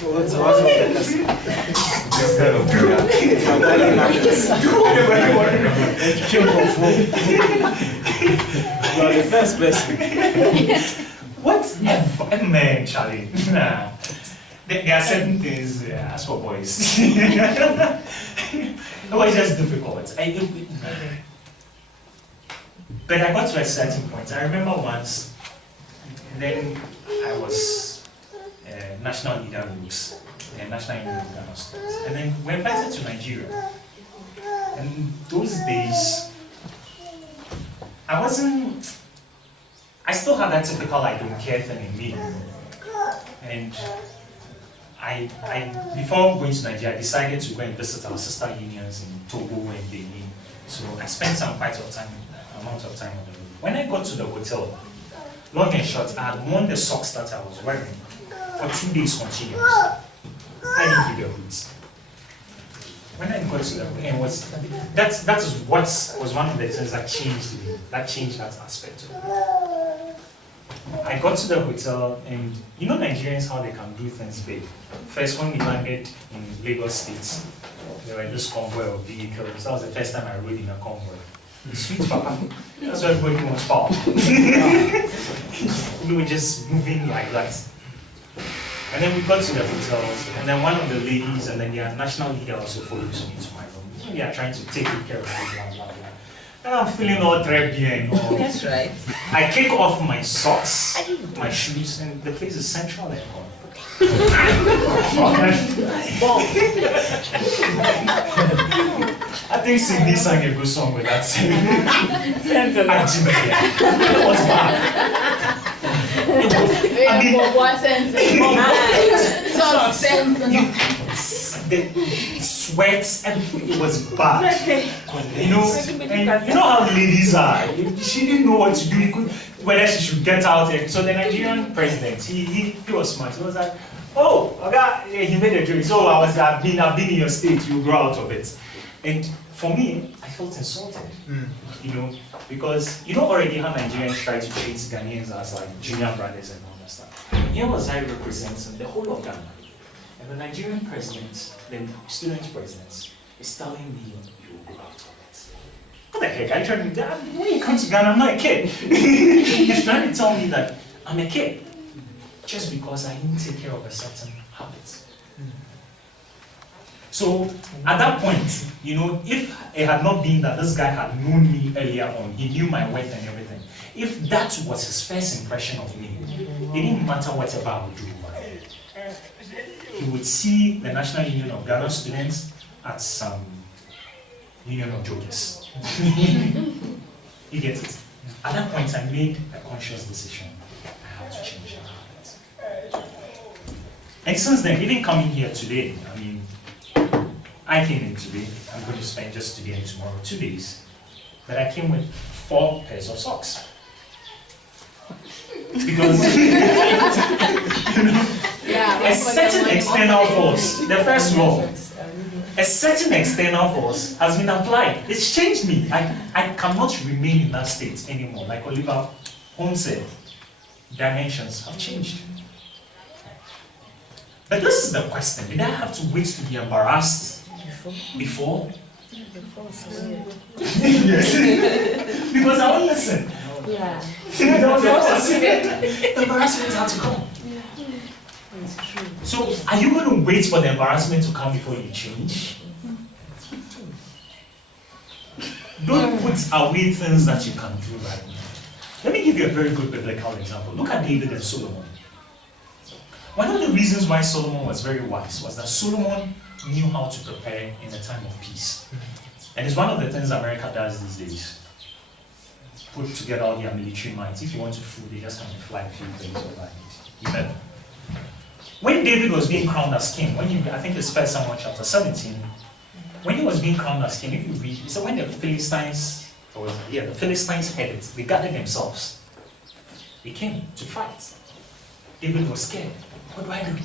What's this kind of you are the first person. What? Man, Charlie. Nah. There are certain things, as for boys. No, it's just difficult. But I got to a certain point. I remember once, then I was national leader groups, national union of Ghana students. And then we were invited to Nigeria. And those days, I still had that typical I don't care thing in me. And before going to Nigeria, I decided to go and visit our sister unions in Togo and Benin. So I spent some amount of time on the road. When I got to the hotel, long and short, I had worn the socks that I was wearing for 2 days continuous. I didn't give a hoot. When I got to the hotel, that is what was one of the things that changed me, that changed that aspect of me. I got to the hotel, and you know Nigerians, how they can do things big. First, when we landed in Lagos State, there were this convoy of vehicles. That was the first time I rode in a convoy. Sweet papa. That's why everybody wants power. We were just moving like that. And then we got to the hotels, and then one of the ladies, and then their national leader also follows me to my room. They are trying to take care of me, blah, blah, blah. And I'm feeling all très bien. That's right. I kick off my socks, my shoes, and the place is Central Airport. I think Sydney sang a good song with that. It was bad. I mean, the sweats, everything, it was bad. You know, and you know how ladies are. She didn't know what to do. Whether she should get out. So the Nigerian president, he was smart. He was like, oh, okay, he made a joke. So I've been in your state. You grow out of it. And for me, I felt insulted. You know, because you know already how Nigerians try to treat Ghanaians as like junior brothers and all that stuff. Here was I representing the whole of Ghana. And the Nigerian president, the student president, is telling me you will go out of it. What the heck? I trying to, when you come to Ghana, I'm not a kid. He's trying to tell me that I'm a kid just because I didn't take care of a certain habit. So at that point, you know, if it had not been that this guy had known me earlier on, he knew my worth and everything, if that was his first impression of me, it didn't matter whatever I would do. He would see the National Union of Ghana students as some union of jokers. You get it? At that point, I made a conscious decision. I have to change that habit. And since then, even coming here today, I mean, I came in today, I'm going to spend just today and tomorrow 2 days, but I came with 4 pairs of socks. Because a certain external force, the first law, a certain external force has been applied. It's changed me. I cannot remain in that state anymore. Like Oliver Holmes said, dimensions have changed. But this is the question. Did I have to wait to be embarrassed before? Yes. Because I won't listen. Yeah. The embarrassment had to come. So, are you going to wait for the embarrassment to come before you change? Don't put away things that you can do right now. Let me give you a very good biblical example. Look at David and Solomon. One of the reasons why Solomon was very wise was that Solomon knew how to prepare in a time of peace. And it's one of the things America does these days. Put together all their military minds. If you want to fool, they just have to fly a few things over it. You know. When David was being crowned as king, I think it's 1 Samuel chapter 17, when he was being crowned as king, if you read, it said when the Philistines heard it, they gathered themselves. They came to fight. David was scared. What do I do?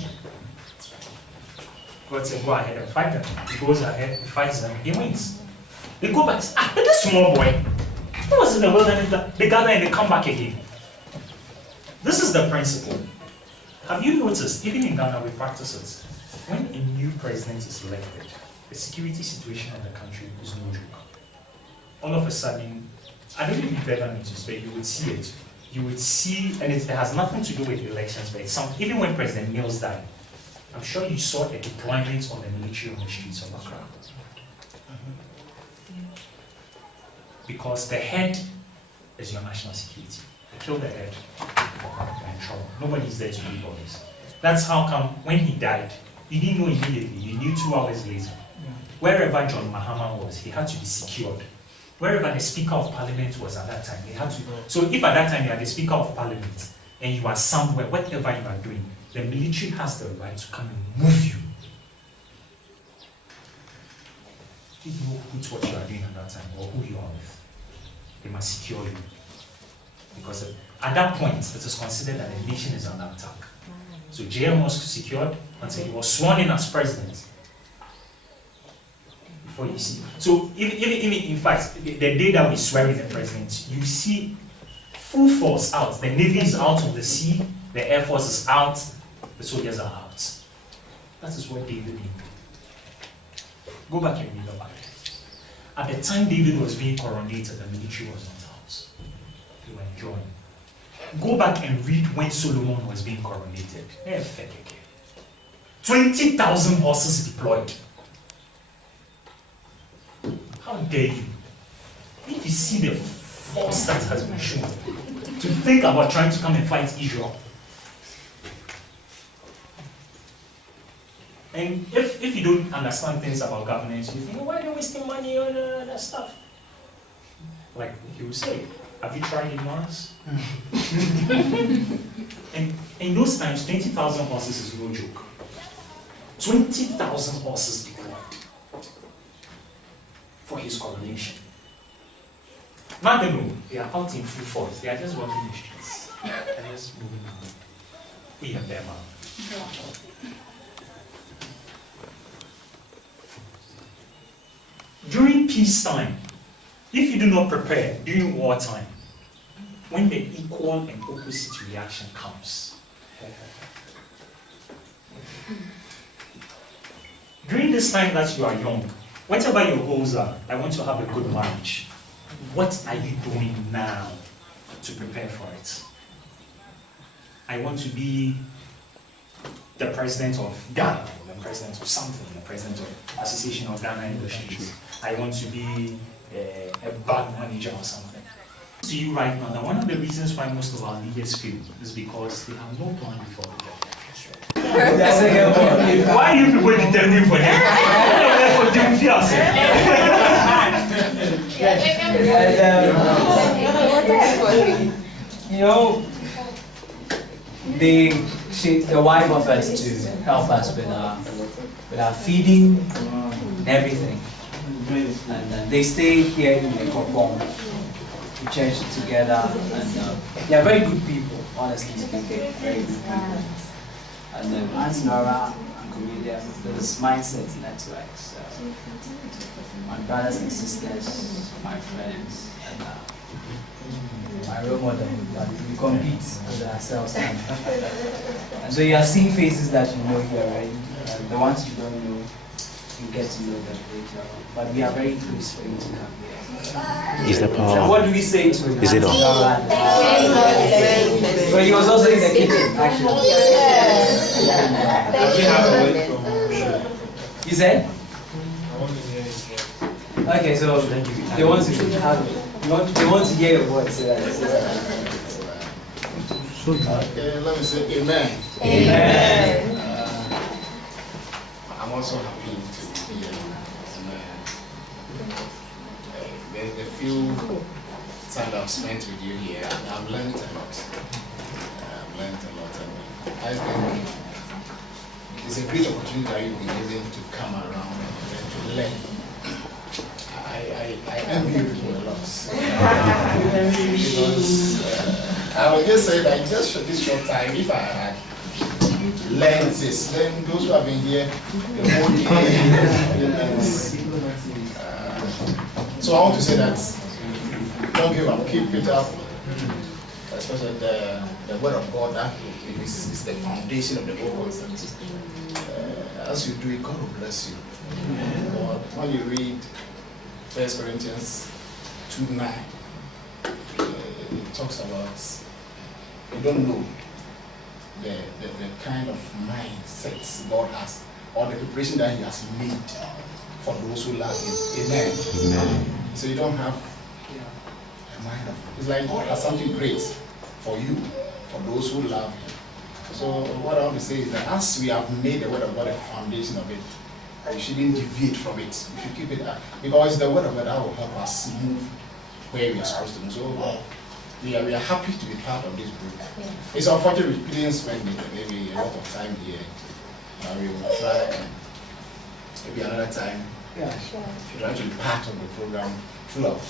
God said, go ahead and fight them. He goes ahead, he fights them, he wins. They go back, but this small boy, he was in the wilderness, they gather and they come back again. This is the principle. Have you noticed, even in Ghana, we practice it. When a new president is elected, the security situation in the country is no joke. All of a sudden, I don't know if you've ever noticed, but you would see it. You would see, and it has nothing to do with elections, but it's even when President Mills died, I'm sure you saw a deployment of the military on the streets of Accra. Because the head is your national security. They kill the head, you're in trouble. Nobody's there to do all this. That's how come when he died, you didn't know immediately, you knew 2 hours later. Wherever John Mahama was, he had to be secured. Wherever the Speaker of Parliament was at that time, they had to. So if at that time you are the Speaker of Parliament and you are somewhere, whatever you are doing, the military has the right to come and move you. You know what you are doing at that time or who you are with. They must secure you. Because at that point, it is considered that the nation is under attack. So JM was secured until he was sworn in as president. Before you see. So even in fact, the day that we swear in the president, you see full force out. The Navy is out of the sea, the Air Force is out, the soldiers are out. That is what David did. Go back and read about it. At the time David was being coronated, the military was not out. They were enjoying. Go back and read when Solomon was being coronated. 20,000 horses deployed. How dare you? If you see the force that has been shown, to think about trying to come and fight Israel. And if you don't understand things about governance, you think, why are they wasting money on that stuff? Like he will say, have you tried ignorance? And in those times, 20,000 horses is no joke. 20,000 horses deployed for his coronation. Not the moon, they are out in full force, they are just walking the streets. They're just moving around. He and them out. During peacetime, if you do not prepare during wartime, when the equal and opposite reaction comes. During this time that you are young, whatever your goals are, I want to have a good marriage. What are you doing now to prepare for it? I want to be the president of Ghana, the president of something, the president of Association of Ghana Industries. I want to be a bank manager or something. To you right now, that one of the reasons why most of our leaders fail is because they have no plan before they get there. Why are you people determining for them? For them, you know, the wife offered to help us with our feeding and everything. And they stayed here in the Kopong to church together, and they are very good people, honestly speaking, very good people. And Auntie Nora and Cornelia, there's mindset networks. My brothers and sisters, my friends, and my role model, that we compete with ourselves. And so you are seeing faces that you know here already, and the ones you don't know, you get to know them later on. But we are very pleased for you to come here. Is the power? So what do we say to him? Is it on? But he was also in the kitchen, actually. You said? Okay, so they want to have, they want to hear your voice. Okay, let me say amen. Amen. I'm also happy to be here. The few time I've spent with you here, I've learned a lot. And I think it's a great opportunity that you've been able to come around and to learn. I envy you a lot. Because I will just say that just for this short time, if I had learned this, then those who have been here the whole day, so I want to say that don't give up, keep it up. Especially the word of God, that is the foundation of the whole concept. As you do it, God will bless you. When you read 1 Corinthians 2:9, it talks about, you don't know the kind of mindsets God has, or the preparation that He has made for those who love Him. Amen. Amen. So you don't have a mind of, it's like God has something great for you, for those who love Him. So what I want to say is that as we have made the word of God a foundation of it, you shouldn't deviate from it. You should keep it up, because the word of God that will help us move where we are supposed to move. So we are happy to be part of this group. Yeah. It's unfortunate we couldn't spend maybe a lot of time here. We will try maybe another time. Yeah, sure. To try to be part of the program full of.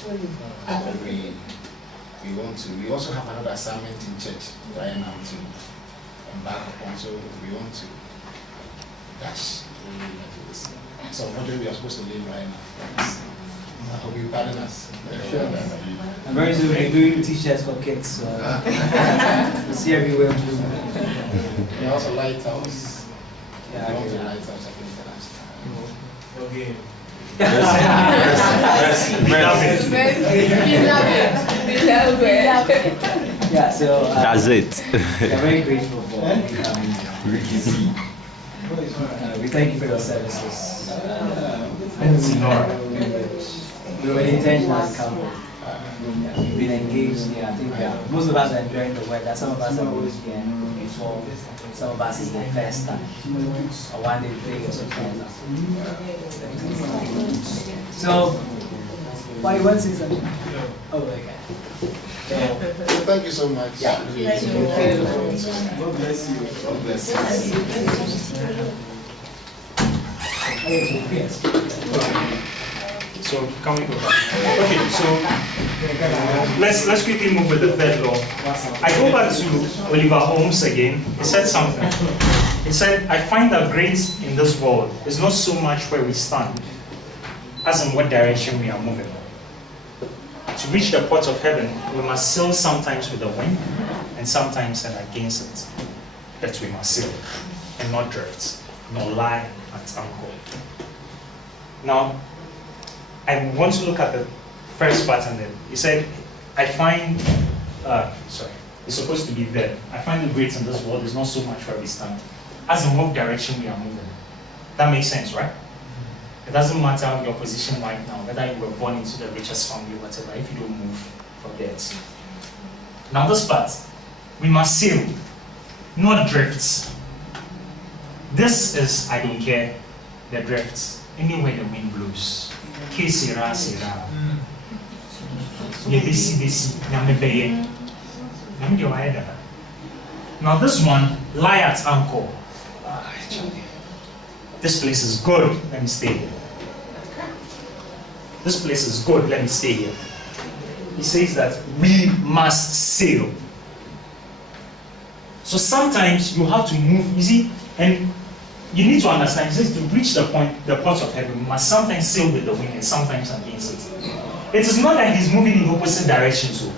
We want to. We also have another assignment in church right now to embark upon. So we want to dash. So unfortunately we are supposed to leave right now. I hope you pardon us. Sure. And very soon we're doing t-shirts for kids. So we'll see everywhere. We also Lighthouse. Yeah, we also Lighthouse International. Okay. Yeah, so that's it. We're very grateful for coming. We thank you for your services. We were intentional to come. We've been engaged here. I think most of us are enjoying the work. That some of us have always been before. some of us is the first time. Or one day bring your surprise up. So, why you want to say something? Oh, okay. Thank you so much. Yeah. God bless you. God bless you. Yes. So can we go back? Okay, so let's quickly move with the third law. I go back to Oliver Holmes again. He said something. He said, I find that great in this world is not so much where we stand, as in what direction we are moving. To reach the ports of heaven, we must sail sometimes with the wind and sometimes against it. But we must sail and not drift, nor lie at anchor. Now, I want to look at the first part and then he said, I find, it's supposed to be there. I find the great in this world is not so much where we stand, as in what direction we are moving. That makes sense, right? It doesn't matter your position right now, whether you were born into the richest family or whatever, if you don't move, forget. Now this part, we must sail, not drifts. This is, I don't care, the drifts, anywhere the wind blows. Now this one, lie at anchor. This place is good, let me stay here. This place is good, let me stay here. He says that we must sail. So sometimes you have to move, you see, and you need to understand, he says to reach the port of heaven, you must sometimes sail with the wind and sometimes against it. It is not that he's moving in opposite directions. So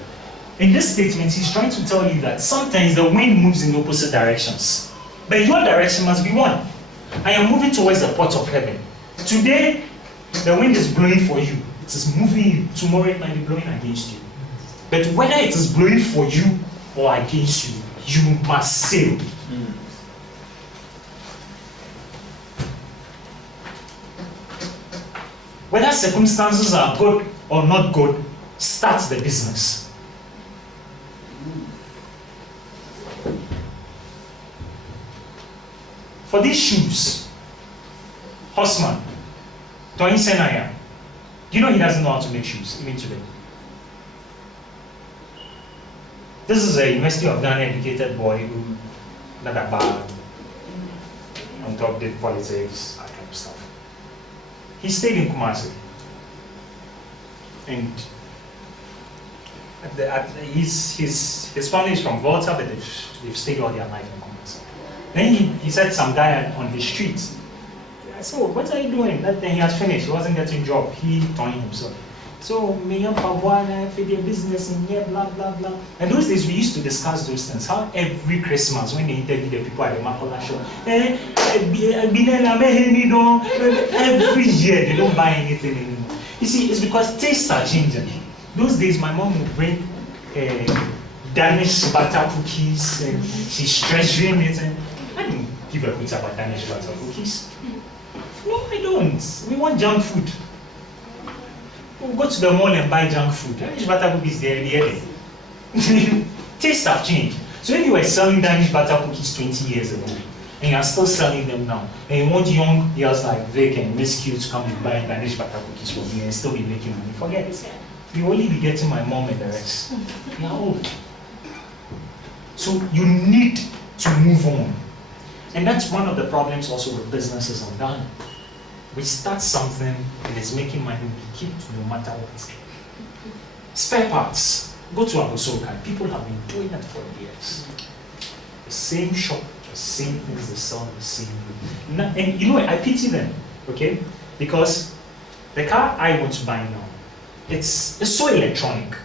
in this statement, he's trying to tell you that sometimes the wind moves in opposite directions. But your direction must be one. I am moving towards the port of heaven. Today, the wind is blowing for you. It is moving you. Tomorrow it might be blowing against you. But whether it is blowing for you or against you, you must sail. Whether circumstances are good or not good, start the business. For these shoes, Horseman, Tony Senaya, do you know he doesn't know how to make shoes, even today? This is a University of Ghana educated boy who not a bad, on top did politics, that kind of stuff. He stayed in Kumasi. And his family is from Volta, but they've stayed all their life in Kumasi. Then he said some guy on the street, I said, oh, what are you doing? That then he has finished, he wasn't getting a job, he turned himself. So, me and Pabuana, for their business in here, blah, blah, blah. And those days we used to discuss those things. How every Christmas, when they interview the people at the Makola show, every year they don't buy anything anymore. You see, it's because tastes are changing. Those days my mom would bring Danish butter cookies and she's treasuring it. And I don't give a hoot about Danish butter cookies. No, I don't. We want junk food. We'll go to the mall and buy junk food. Danish butter cookies, they're there. Tastes have changed. So if you were selling Danish butter cookies 20 years ago, and you are still selling them now, and you want young girls like Vic and Miss Q to come and buy Danish butter cookies for me and still be making money, forget it. You only be getting my mom and the rest. You're old. So you need to move on. And that's one of the problems also with businesses in Ghana. We start something and it's making money, we keep no matter what. Spare parts. Go to Abusoka. People have been doing that for years. The same shop, the same things, they sell the same way. And you know, I pity them, okay? Because the car I want to buy now, it's so electronic.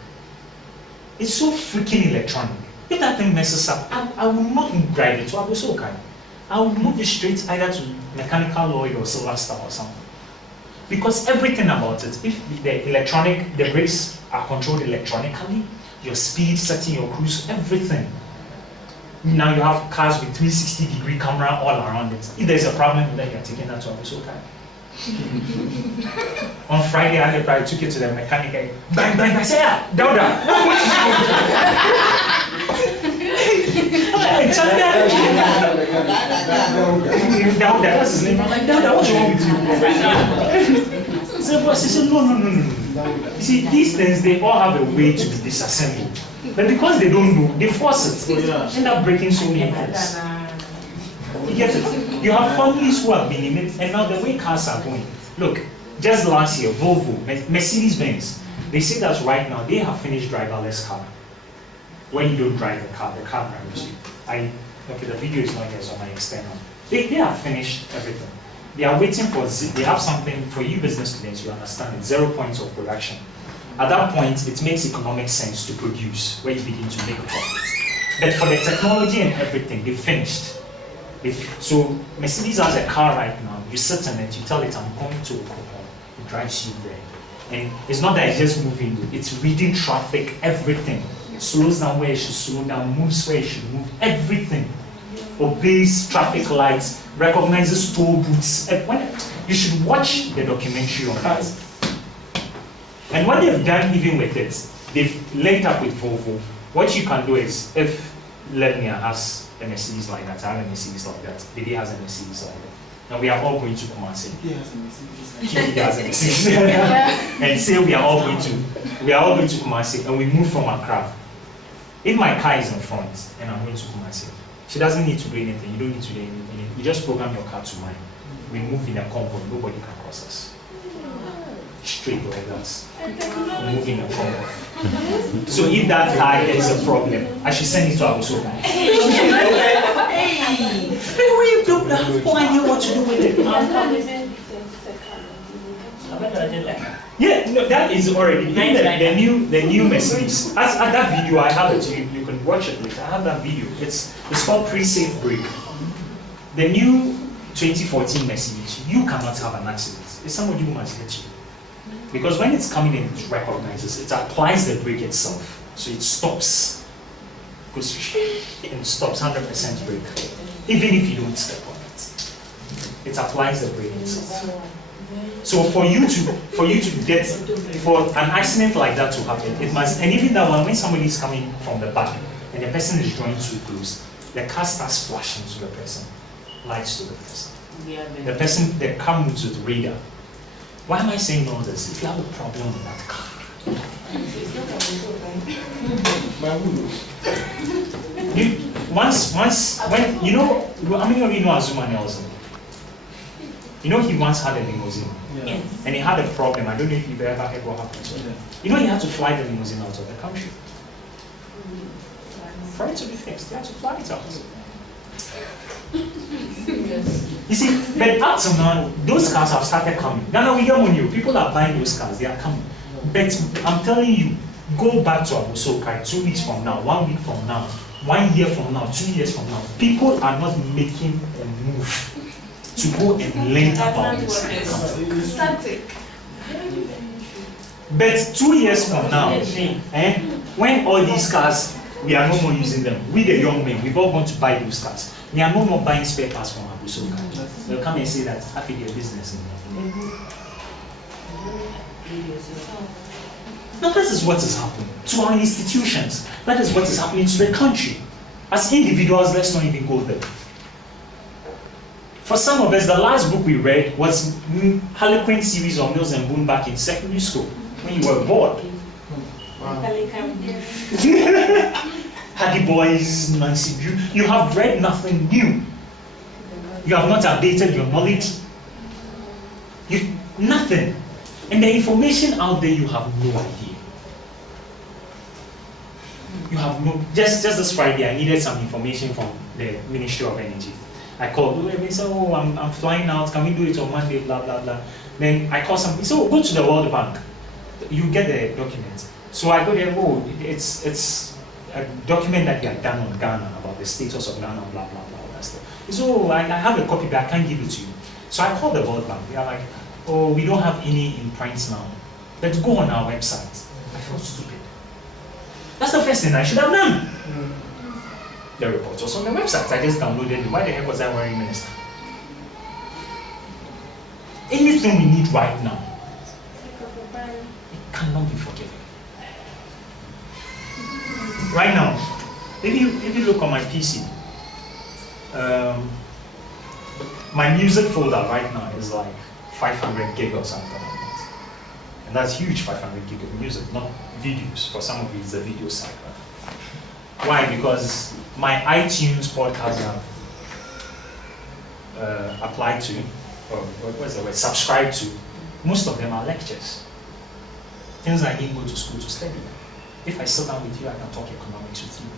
It's so freaking electronic. If that thing messes up, I will not drive it to Abusoka. I will move it straight either to Mechanical Lloyd or Silver Star or something. Because everything about it, if the brakes are controlled electronically, your speed, setting your cruise, everything. Now you have cars with 360-degree camera all around it. If there's a problem, then you're taking that to Abusoka. On Friday, I took it to the mechanic. Bang, bang, I said, yeah, Dauda. That's his name. I'm like, Dada, what's wrong with you? So boss, he said, no. You see, these things, they all have a way to be disassembled. But because they don't know, they force it. End up breaking so many things. You get it? You have families who have been in it, and now the way cars are going. Look, just last year, Volvo, Mercedes-Benz, they say that right now they have finished driverless car. When you don't drive the car drives you. Okay, the video is not here, so I external. They have finished everything. They are waiting for, they have something for you business students, you understand it, 0 points of production. At that point, it makes economic sense to produce, where you begin to make a profit. But for the technology and everything, they finished. So Mercedes has a car right now, you sit in it, you tell it, I'm going to Okopo, it drives you there. And it's not that it's just moving, it's reading traffic, everything. It slows down where it should slow down, moves where it should move, everything. Obeys traffic lights, recognizes toll booths. You should watch the documentary on that. And what they've done even with it, they've linked up with Volvo. What you can do is, if Lednia has a Mercedes like that, I have a Mercedes like that, Didi has a Mercedes like that, and we are all going to Kumasi. He has a Mercedes. And say we are all going to Kumasi, and we move from Accra. If my car is in front and I'm going to Kumasi, she doesn't need to do anything. You don't need to do anything. You just program your car to mine. We move in a convoy. Nobody can cross us. Straight like that. We move in a convoy. So if that car gets a problem, I should send it to Abusoka. Hey, we don't have no idea what to do with it. Yeah, no, that is already the new Mercedes. At that video, I have it. You can watch it later. I have that video. It's called pre-safe brake. The new 2014 Mercedes, you cannot have an accident. It's somebody who must hit you. Because when it's coming in, it recognizes, it applies the brake itself. So it stops. Goes and it stops 100% brake. Even if you don't step on it. It applies the brake itself. So for an accident like that to happen, it must, and even that one, when somebody is coming from the back and the person is drawing too close, the car starts flashing to the person, lights to the person. The car moves with radar. Why am I saying all this? If you have a problem with that car, when you know, how many of you know Azuma Nelson? You know he once had a limousine, and he had a problem. I don't know if you've ever heard what happened to him. You know he had to fly the limousine out of the country. For it to be fixed, he had to fly it out. You see, but up to now, those cars have started coming. Now we don't you. People are buying those cars, they are coming. But I'm telling you, go back to Abusoka 2 weeks from now, 1 week from now, 1 year from now, 2 years from now. People are not making a move to go and learn about this. Static. But 2 years from now, when all these cars, we are no more using them. We the young men, we've all gone to buy those cars. We are no more buying spare parts from Abusoka. They'll come and say that I feel your business in there. Now that is what is happening to our institutions. That is what is happening to the country. As individuals, let's not even go there. For some of us, the last book we read was Harlequin series of Mills and Boone back in secondary school, when you were bored. Hardy Boys, Nancy Drew. You have read nothing new. You have not updated your knowledge. Nothing. And the information out there, you have no idea. You have no. Just this Friday, I needed some information from the Ministry of Energy. I called, they said, oh, I'm flying out, can we do it on Monday, blah, blah, blah. Then I called somebody, so go to the World Bank. You get the document. So I go there, oh, it's a document that they had done on Ghana about the status of Ghana, blah, blah, blah, all that stuff. So I have a copy, but I can't give it to you. So I called the World Bank. They are like, oh, we don't have any in print now. Let's go on our website. I felt stupid. That's the first thing I should have done. The report was on the website. I just downloaded it. Why the heck was I wearing minister? Anything we need right now, it cannot be forgiven. Right now, if you look on my PC, My music folder right now is like 500 gig or something like that. And that's huge, 500 gig of music, not videos. For some of you, it's the video side. Right? Why? Because my iTunes podcast I've applied to, or what's the word, subscribe to, most of them are lectures. Things I didn't go to school to study. If I sit down with you, I can talk economics with you.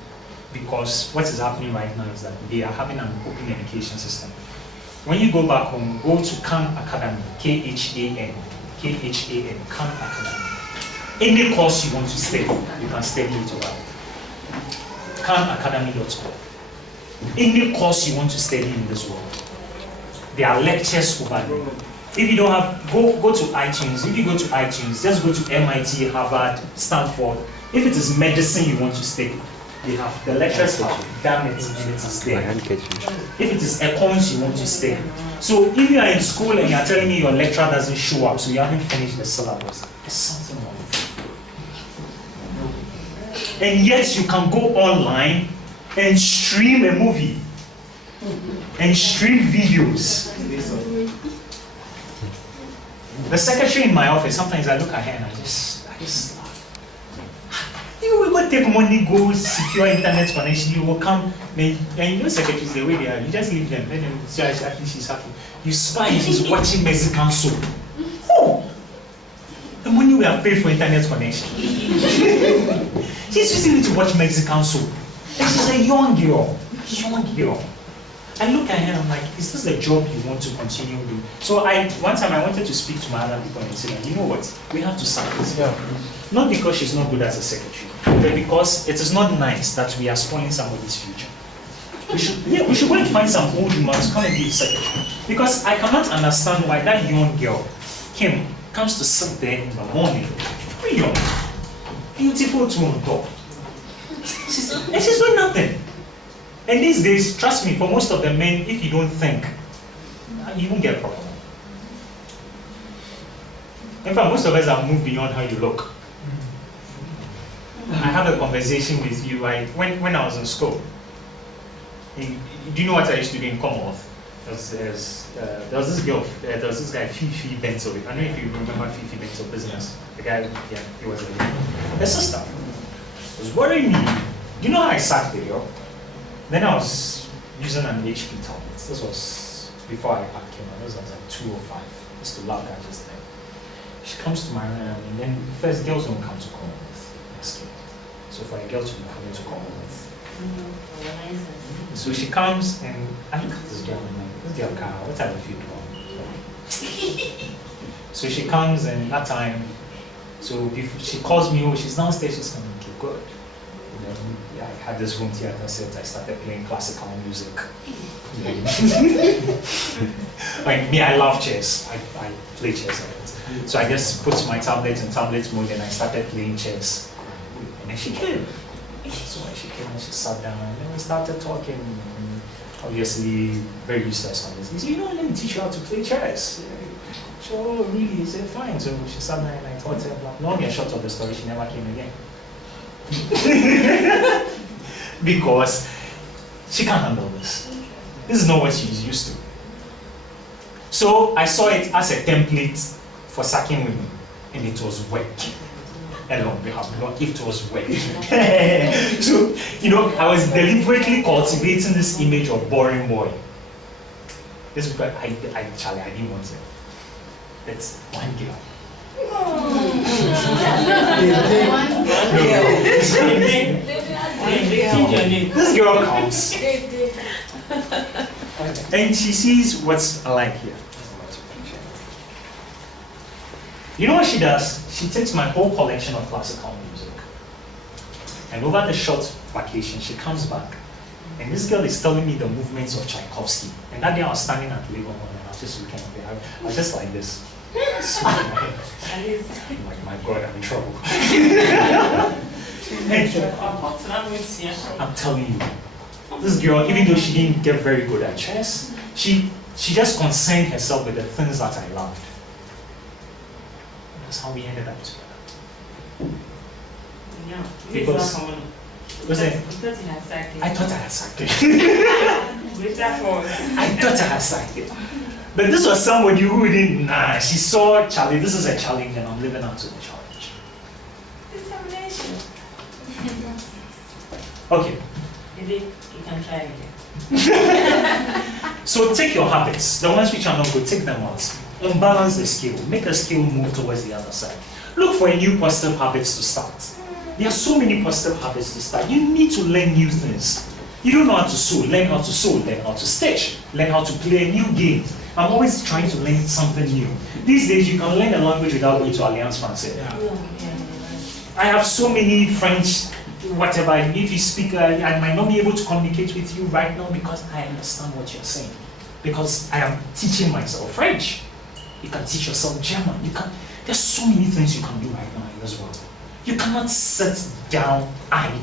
Because what is happening right now is that they are having an open education system. When you go back home, go to Khan Academy, Khan, Khan Academy. Any course you want to study, you can study it over. KhanAcademy.com. Any course you want to study in this world, there are lectures over there. If you don't have, go to iTunes. If you go to iTunes, just go to MIT, Harvard, Stanford. If it is medicine you want to study, they have the lectures have damn it, and it is there. If it is econs you want to study. So if you are in school and you are telling me your lecturer doesn't show up, so you haven't finished the syllabus, there's something wrong. And yet you can go online and stream a movie and stream videos. The secretary in my office, sometimes I look at her and I just laugh. You will go take money, go secure internet connection, you will come, and you know secretaries, the way they are, you just leave them, let them see exactly she's happy. You spy, she's watching Mexican soap. Oh! The money we have paid for internet connection. She's using it to watch Mexican soap. And she's a young girl. I look at her and I'm like, is this a job you want to continue doing? So one time I wanted to speak to my other people and say, you know what, we have to sack this girl. Not because she's not good as a secretary, but because it is not nice that we are spoiling somebody's future. We should go and find some old woman to come and be the secretary. Because I cannot understand why that young girl, Kim, comes to sit there in the morning, very young, beautiful to on top. And she's doing nothing. And these days, trust me, for most of the men, if you don't think, you won't get a problem. In fact, most of us have moved beyond how you look. I had a conversation with you when I was in school. Do you know what I used to do in Commonwealth? There was this guy, Fifi Bento. I don't know if you remember Fifi Bento business. The guy, yeah, he was a sister. It was worrying me. Do you know how I sat there, yo? Then I was using an HP tablet. This was before iPad came out. This was like 205. Just to love gadgets then. She comes to my room, and then first girls don't come to Commonwealth. So for a girl to be coming to Commonwealth. So she comes and I look at this girl and I'm like, this girl can't, what type of food do you want? So she comes and that time, so before she calls me, oh, she's downstairs, she's coming, okay, good. And then yeah, I had this home theater set, I started playing classical music. Like me, I love chess, I play chess. So I just put my tablet in tablet mode and I started playing chess. And then she came. So when she came and she sat down and then we started talking. And obviously, very useless on this. He said, you know, let me teach you how to play chess. So, oh, really? He said, fine. So she sat down and I taught her. Long and short of the story, she never came again. Because she can't handle this. This is not what she's used to. So I saw it as a template for sacking women, and it was working. And on behalf of God, it was working. So, you know, I was deliberately cultivating this image of boring boy. This is because I didn't want it. That's one girl. This girl comes and she sees what's like here. You know what she does? She takes my whole collection of classical music, and over the short vacation she comes back and this girl is telling me the movements of Tchaikovsky. And that day I was standing at Labour Hall and I was just looking at her. I was just like this. I'm like, my God, I'm in trouble. I'm telling you, this girl, even though she didn't get very good at chess, she just concerned herself with the things that I loved. That's how we ended up together. Yeah. Because I thought I had sacked it. I thought I had sight. But this was somebody who didn't, she saw, Charlie, this is a challenge and I'm living up to the challenge. Determination. Okay. You can try again. So take your habits, the ones which are not good, take them out. Unbalance the scale, make the scale move towards the other side. Look for a new positive habits to start. There are so many positive habits to start. You need to learn new things. You don't know how to sew, learn how to sew, learn how to stitch, learn how to play a new game. I'm always trying to learn something new. These days you can learn a language without going to Alliance Française. I have so many French, whatever, if you speak, I might not be able to communicate with you right now because I understand what you're saying. Because I am teaching myself French. You can teach yourself German. There's so many things you can do right now in this world. You cannot sit down idle.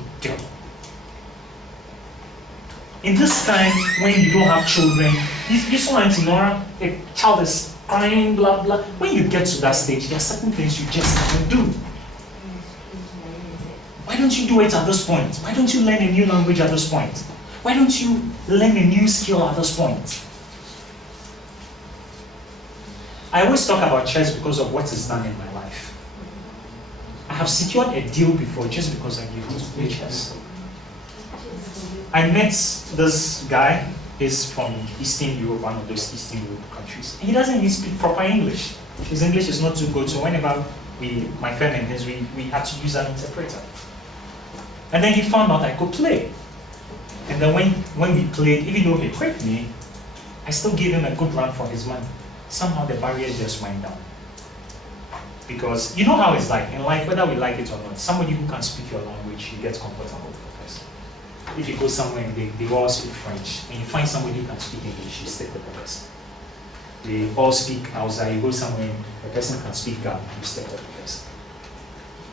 In this time when you don't have children, you saw Auntie Nora, a child is crying, blah, blah. When you get to that stage, there are certain things you just can't do. Why don't you do it at this point? Why don't you learn a new language at this point? Why don't you learn a new skill at this point? I always talk about chess because of what it's done in my life. I have secured a deal before just because I knew how to play chess. I met this guy, he's from Eastern Europe, one of those Eastern Europe countries. He doesn't even speak proper English. His English is not too good, so whenever my friend and his, we had to use an interpreter. And then he found out I could play. And then when we played, even though he quit me, I still gave him a good run for his money. Somehow the barrier just went down. Because you know how it's like in life, whether we like it or not, somebody who can speak your language, you get comfortable with the person. If you go somewhere and they all speak French, and you find somebody who can speak English, you stick with the person. They all speak outside, you go somewhere and the person can speak Ghana, you stick with the person.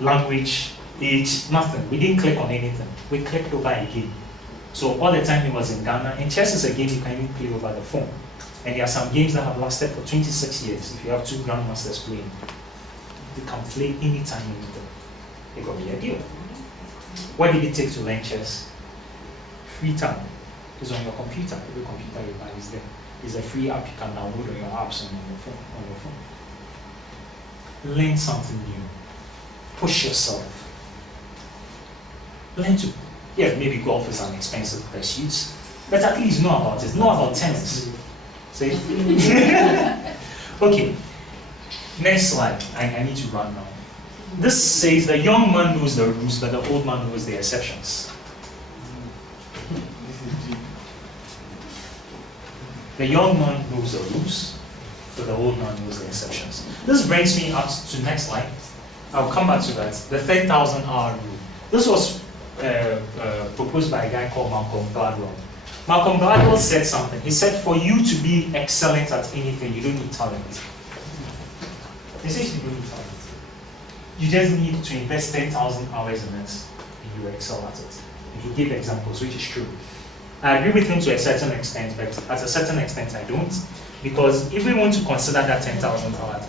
Language, age, nothing. We didn't click on anything. We clicked over a game. So all the time he was in Ghana, and chess is a game you can even play over the phone. And there are some games that have lasted for 26 years. If you have two grandmasters playing, you can play anytime you need them. It could be a deal. What did it take to learn chess? Free time. It's on your computer. Every computer you buy is there. It's a free app you can download on your apps and on your phone. Learn something new. Push yourself. Learn to, maybe golf is an expensive pursuit, but at least know about it. Know about tennis. See? Okay. Next slide. I need to run now. This says the young man knows the rules, but the old man knows the exceptions. The young man knows the rules, but the old man knows the exceptions. This brings me up to next slide. I'll come back to that. The 30,000-hour rule. This was proposed by a guy called Malcolm Gladwell. Malcolm Gladwell said something. He said, for you to be excellent at anything, you don't need talent. He says you don't need talent. You just need to invest 10,000 hours in it, and you excel at it. And he gave examples, which is true. I agree with him to a certain extent, but at a certain extent I don't. Because if we want to consider that 10,000 hours,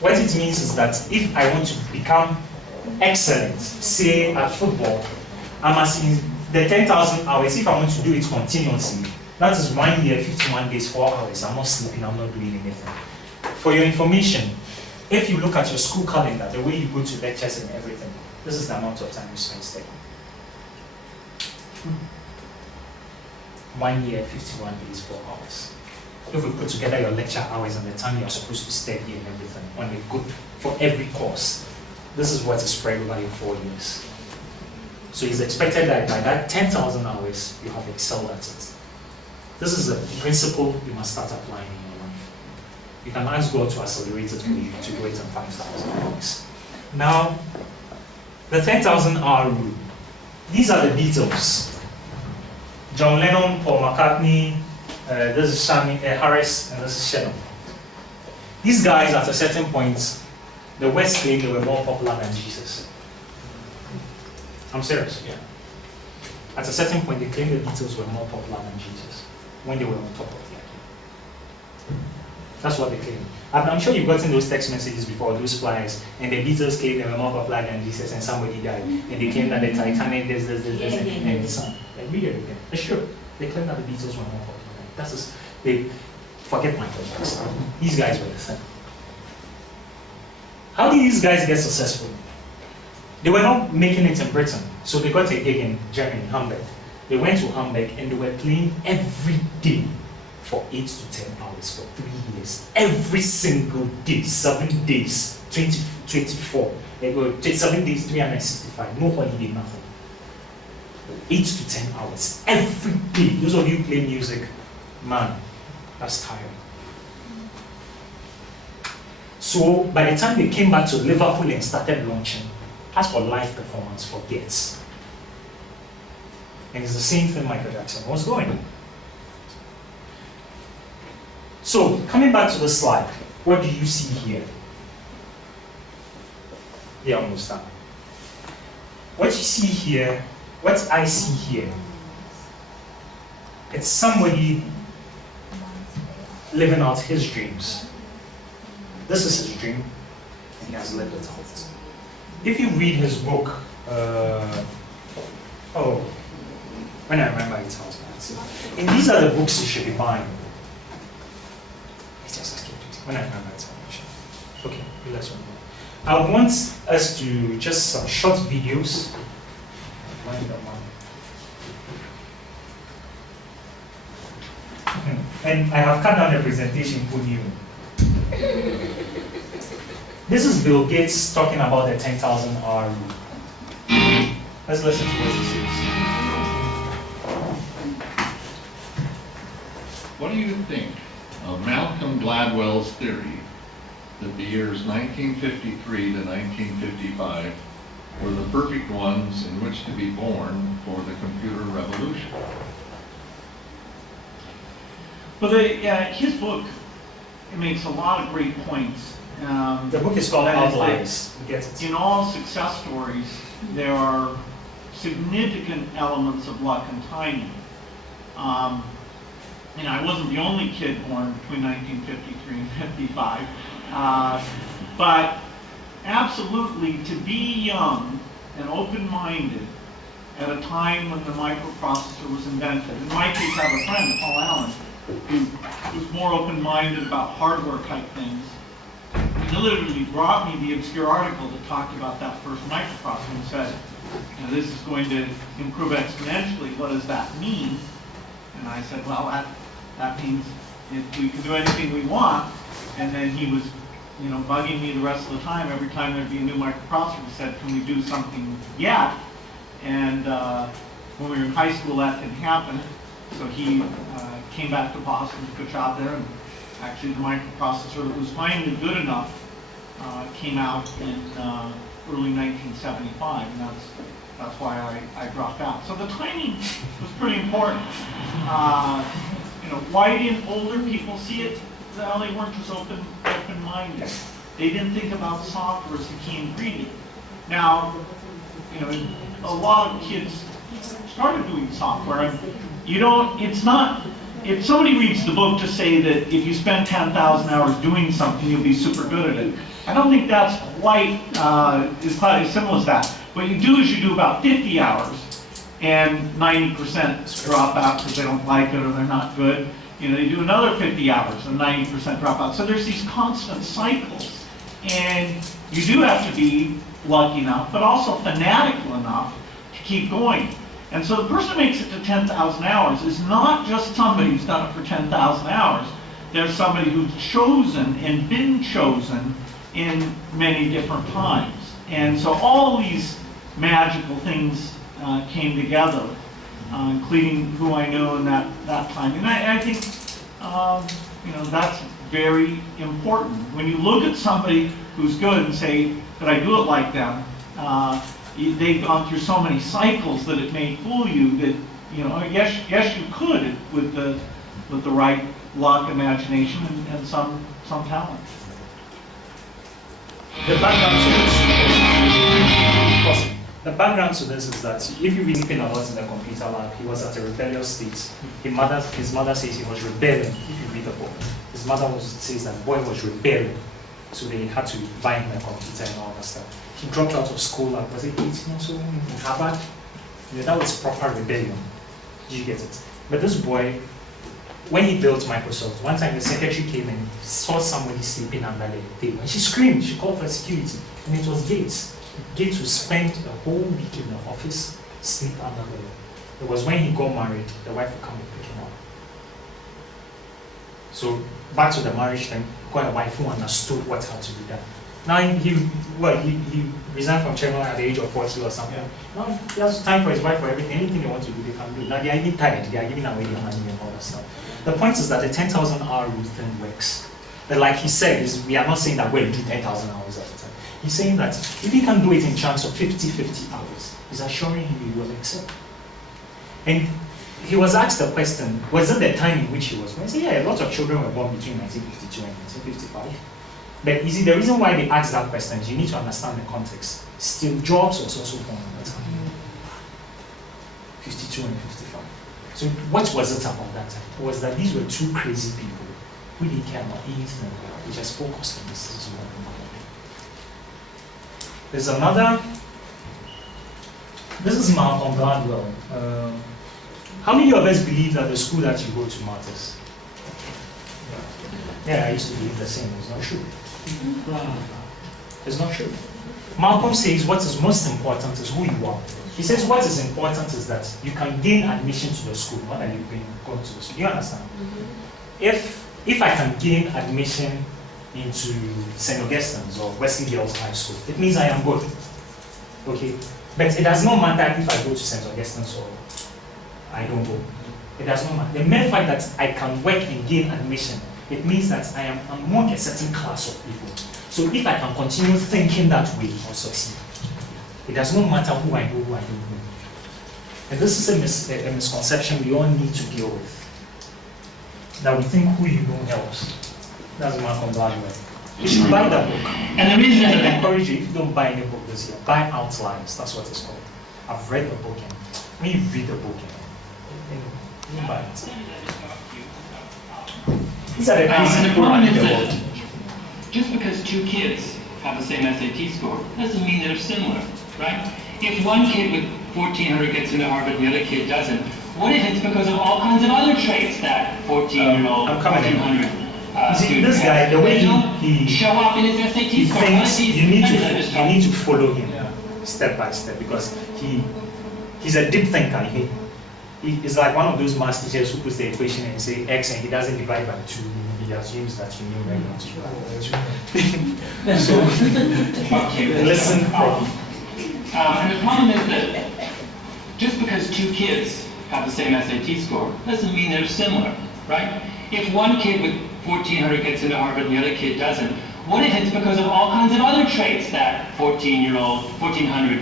what it means is that if I want to become excellent, say at football, I must in the 10,000 hours, if I want to do it continuously, that is 1 year, 51 days, 4 hours. I'm not sleeping, I'm not doing anything. For your information, if you look at your school calendar, the way you go to lectures and everything, this is the amount of time you spend studying. 1 year, 51 days, 4 hours. If we put together your lecture hours and the time you're supposed to study and everything, on a good, for every course, this is what is spread over your 4 years. So it's expected that by that 10,000 hours, you have excelled at it. This is a principle you must start applying in your life. You can ask God to accelerate it for you to do it in 5,000 hours. Now, the 10,000 hour rule. These are the Beatles. John Lennon, Paul McCartney, this is Shani, Harris, and this is Shannon. These guys, at a certain point, the West claimed they were more popular than Jesus. I'm serious, yeah. At a certain point, they claimed the Beatles were more popular than Jesus when they were on top of the idea. That's what they claim. I'm sure you've gotten those text messages before, those flyers, and the Beatles claim they were more popular than Jesus, and somebody died, and they claim that the Titanic, this, and the sun. And read it again. It's true. They claim that the Beatles were more popular. That's just, they forget Michael Jackson. These guys were the thing. How did these guys get successful? They were not making it in Britain, so they got a gig in Germany, Hamburg. They went to Hamburg and they were playing every day for 8 to 10 hours for 3 years. Every single day, 7 days, 24. They were 7 days, 365, no holiday, nothing. 8 to 10 hours, every day. Those of you who play music, man, that's tiring. So by the time they came back to Liverpool and started launching, as for live performance, forget. And it's the same thing Michael Jackson was doing. So, coming back to the slide, what do you see here? Yeah, almost done. What you see here, what I see here, it's somebody living out his dreams. This is his dream, and he has lived it out. If you read his book, when I remember it out, and these are the books you should be buying. It's just when I remember it out. Okay, let's move on. I want us to just some short videos. And I have cut down the presentation for you. This is Bill Gates talking about the 10,000 hour rule. Let's listen to what he says. What do you think of Malcolm Gladwell's theory that the years 1953 to 1955 were the perfect ones in which to be born for the computer revolution? Well, his book, it makes a lot of great points. The book is called Outliers. In all success stories, there are significant elements of luck and timing. I wasn't the only kid born between 1953 and 55, but absolutely to be young and open-minded at a time when the microprocessor was invented. In my case, I have a friend, Paul Allen, who was more open-minded about hardware type things. He literally brought me the obscure article that talked about that first microprocessor and said, this is going to improve exponentially. What does that mean? And I said, well, that means we can do anything we want. And then he was, bugging me the rest of the time. Every time there'd be a new microprocessor, he said, can we do something yet? And when we were in high school, that didn't happen. So he came back to Boston, took a job there, and actually the microprocessor that was finally good enough came out in early 1975, and that's why I dropped out. So the timing was pretty important. Why didn't older people see it? Well, they weren't as open-minded. They didn't think about software as the key ingredient. Now, a lot of kids started doing software, and if somebody reads the book to say that if you spend 10,000 hours doing something, you'll be super good at it, I don't think that's quite as simple as that. What you do is you do about 50 hours, and 90% drop out because they don't like it or they're not good. They do another 50 hours, and 90% drop out. So there's these constant cycles, and you do have to be lucky enough, but also fanatical enough to keep going. And so the person who makes it to 10,000 hours is not just somebody who's done it for 10,000 hours. There's somebody who's chosen and been chosen in many different times. And so all these magical things came together, including who I know in that time. And I think that's very important. When you look at somebody who's good and say, could I do it like them? They've gone through so many cycles that it may fool you that yes you could with the right luck, imagination, and some talent. The background to this is that if you read anything about in the computer lab, he was at a rebellious state. His mother says he was rebelling. If you read the book, his mother says that the boy was rebelling, so they had to buy him a computer and all that stuff. He dropped out of school at, was it 18 or so, in Harvard? That was proper rebellion. Did you get it? But this boy, when he built Microsoft, one time the secretary came and saw somebody sleeping under the table. And she screamed, she called for security. And it was Gates. Gates who spent a whole week in the office, sleep under the bed. It was when he got married, the wife would come and pick him up. So back to the marriage thing, got a wife who understood what had to be done. Now he resigned from chairman at the age of 40 or something. Now he has time for his wife for everything. Anything they want to do, they can do. Now they are even tired. They are giving away their money and all that stuff. The point is that the 10,000 hour rule thing works. But like he said, we are not saying that we'll do 10,000 hours at a time. He's saying that if he can do it in chunks of 50 hours, he's assuring him he will accept. And he was asked the question, was it the time in which he was born? He said, yeah, a lot of children were born between 1952 and 1955. But you see, the reason why they asked that question is you need to understand the context. Steve Jobs was also born at that time. 52 and 55. So what was it about that time? It was that these were two crazy people who didn't care about anything. They just focused on this. This is what we want. There's another. This is Malcolm Gladwell. How many of us believe that the school that you go to matters? Yeah, I used to believe the same. It's not true. It's not true. Malcolm says what is most important is who you are. He says what is important is that you can gain admission to the school, not that you've been going to the school. Do you understand? If I can gain admission into St. Augustine's or Wesley Girls High School, it means I am good. Okay? But it does not matter if I go to St. Augustine's or I don't go. It does not matter. The mere fact that I can work and gain admission, it means that I am among a certain class of people. So if I can continue thinking that way, I'll succeed. It does not matter who I know, who I don't know. And this is a misconception we all need to deal with. That we think who you know helps. That's Malcolm Gladwell. You should buy that book. And the reason I encourage you, if you don't buy any book this year, buy Outlines. That's what it's called. I've read the book, and when you read the book, you buy it. These are the crazy people in the world. Just because two kids have the same SAT score doesn't mean they're similar, right? If one kid with 1,400 gets into Harvard and the other kid doesn't, what if it's because of all kinds of other traits that 14-year-old, 1,400 this guy, the way he show up in his SAT score, thinks, you need to follow him step by step, because he's a deep thinker. He's like one of those math teachers who puts the equation and say X and he doesn't divide by 2. He assumes that you know very much about 2. So, listen properly. And the problem is that just because two kids have the same SAT score doesn't mean they're similar, right? If one kid with 1,400 gets into Harvard and the other kid doesn't, what if it's because of all kinds of other traits that 1,400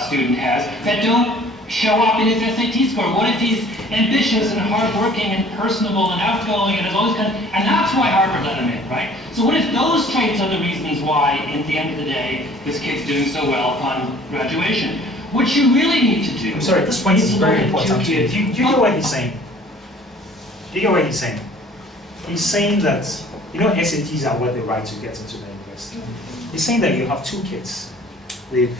student has that don't show up in his SAT score? What if he's ambitious and hardworking and personable and outgoing and has always kind of, and that's why Harvard let him in, right? So what if those traits are the reasons why, at the end of the day, this kid's doing so well upon graduation? What you really need to do. I'm sorry, this point is very important. Do you get what he's saying? Do you get what he's saying? He's saying that, you know, SATs are what they write to get into the university. He's saying that you have two kids. They've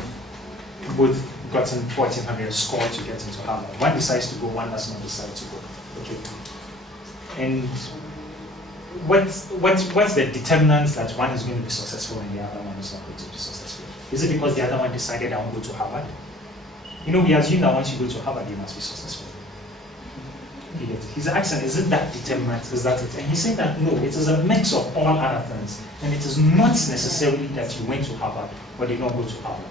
both gotten 1,400 score to get into Harvard. One decides to go, one does not decide to go. Okay. And what's the determinant that one is going to be successful and the other one is not going to be successful? Is it because the other one decided I won't go to Harvard? You know, we assume that once you go to Harvard, you must be successful. His accent, is it that determinant? Is that it? And he's saying that no, it is a mix of all other things. And it is not necessarily that you went to Harvard or did not go to Harvard.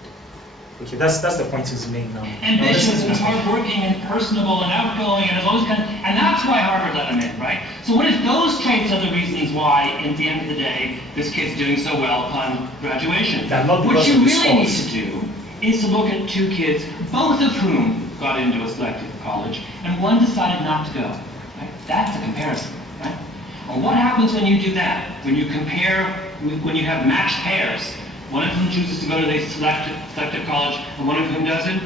Okay, that's the point he's making now. Ambitious and hardworking and personable and outgoing and has always kind of, and that's why Harvard let him in, right? So what if those traits are the reasons why, at the end of the day, this kid's doing so well upon graduation? What you really need to do is to look at two kids, both of whom got into a selective college, and one decided not to go. Right? That's a comparison, right? Well, what happens when you do that? When you compare, when you have matched pairs, one of whom chooses to go to a selective college and one of whom doesn't?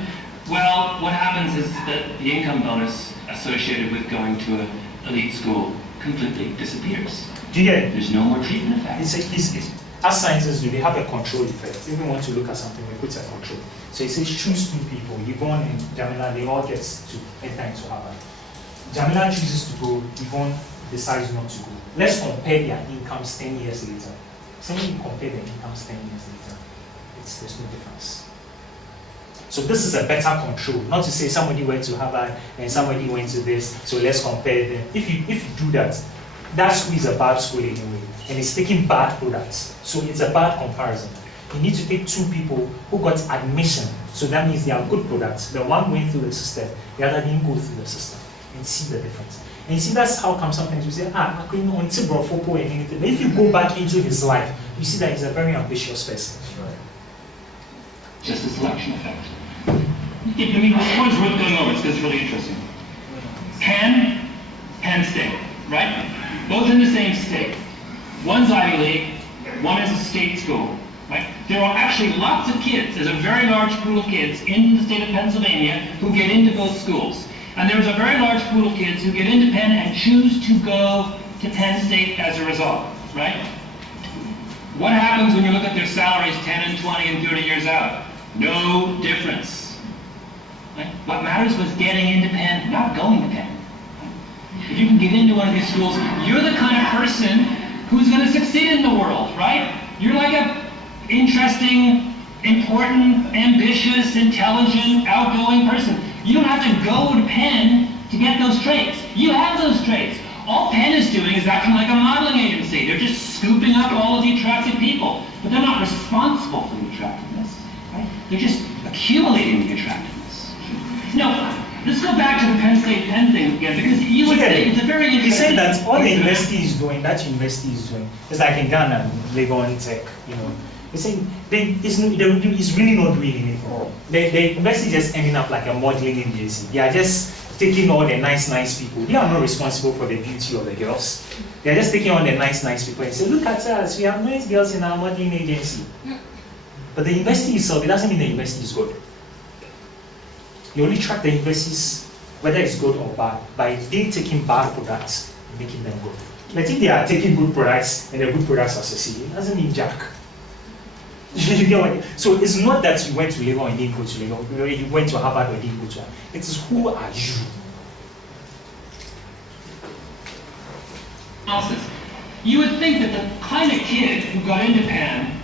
Well, what happens is that the income bonus associated with going to an elite school completely disappears. Do you get it? There's no more treatment effect. As scientists do, they have a control effect. If we want to look at something, we put a control. So he says choose two people, Yvonne and Jamila, they all get to enter into Harvard. Jamila chooses to go, Yvonne decides not to go. Let's compare their incomes 10 years later. So when you compare their incomes 10 years later, there's no difference. So this is a better control. Not to say somebody went to Harvard and somebody went to this, so let's compare them. If you do that, that school is a bad school anyway, and it's taking bad products. So it's a bad comparison. You need to take two people who got admission, so that means they are good products. The one went through the system, the other didn't go through the system, and see the difference. And you see, that's how come sometimes we say, I couldn't on Tibrofoko and anything. But if you go back into his life, you see that he's a very ambitious person. Just a selection effect. I mean, this one's worth going over because it's really interesting. Penn State, right? Both in the same state. One's Ivy League, one is a state school, right? There are actually lots of kids, there's a very large pool of kids in the state of Pennsylvania who get into both schools. And there's a very large pool of kids who get into Penn and choose to go to Penn State as a result, right? What happens when you look at their salaries 10 and 20 and 30 years out? No difference. Right? What matters was getting into Penn, not going to Penn. If you can get into one of these schools, you're the kind of person who's going to succeed in the world, right? You're like a interesting, important, ambitious, intelligent, outgoing person. You don't have to go to Penn to get those traits. You have those traits. All Penn is doing is acting like a modeling agency. They're just scooping up all of the attractive people, but they're not responsible for the attractiveness, right? They're just accumulating the attractiveness. Now, let's go back to the Penn State Penn thing again, because you would say it's a very interesting... He said that all the university is doing, it's like in Ghana, Legon Tech, you know. He's saying it's really not doing anything. The university is just ending up like a modeling agency. They are just taking all the nice people. They are not responsible for the beauty of the girls. They are just taking all the nice people and say, look at us, we have nice girls in our modeling agency. But the university itself, it doesn't mean the university is good. You only track the universities, whether it's good or bad, by they taking bad products and making them good. But if they are taking good products and the good products are succeeding, it doesn't mean jack. You get what I mean? So it's not that you went to Lagos or you didn't go to Lagos, you went to Harvard or you didn't go to Harvard. It is who are you? You would think that the kind of kid who got into Penn,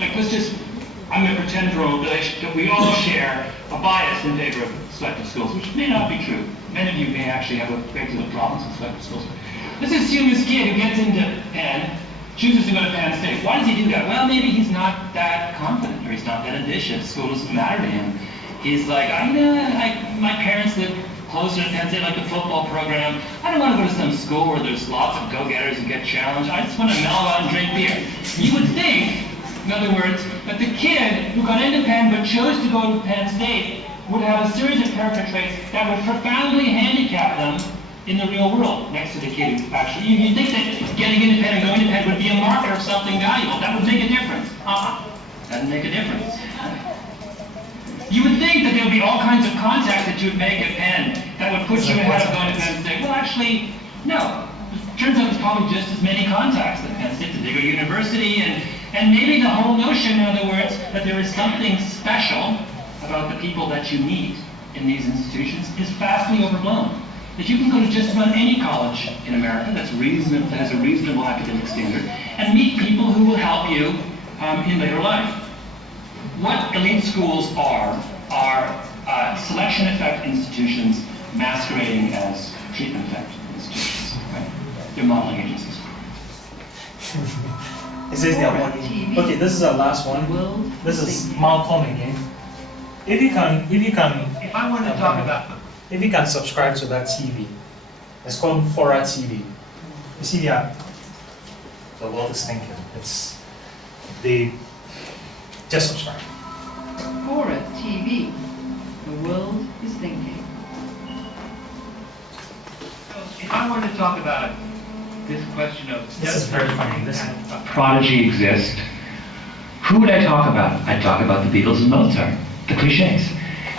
like I'm going to pretend for a moment that we all share a bias in favor of selective schools, which may not be true. Many of you may actually have a great deal of problems with selective schools. Let's assume this kid who gets into Penn chooses to go to Penn State. Why does he do that? Well, maybe he's not that confident, or he's not that ambitious. School doesn't matter to him. He's like, my parents live closer to Penn State, like the football program. I don't want to go to some school where there's lots of go-getters and get challenged. I just want to mellow out and drink beer. You would think, in other words, that the kid who got into Penn but chose to go to Penn State would have a series of character traits that would profoundly handicap them in the real world, next to the kid who actually, you'd think that getting into Penn and going to Penn would be a marker of something valuable. That would make a difference. Doesn't make a difference. You would think that there would be all kinds of contacts that you would make at Penn that would put you ahead of going to Penn State. Well, actually, no. It turns out there's probably just as many contacts at Penn State, the bigger university, and maybe the whole notion, in other words, that there is something special about the people that you meet in these institutions is vastly overblown. That you can go to just about any college in America that has a reasonable academic standard and meet people who will help you in later life. What elite schools are selection effect institutions masquerading as treatment effect institutions. Right? They're modeling agencies. It says they are modeling. Okay, this is our last one. This is Malcolm again. If I want to talk about them. If you can subscribe to that TV, it's called Fora TV. You see, the world is thinking. Just subscribe. Fora TV, the world is thinking. If I want to talk about this question of this is very funny. Listen. A prodigy exist, who would I talk about? I'd talk about the Beatles and Mozart, the cliches.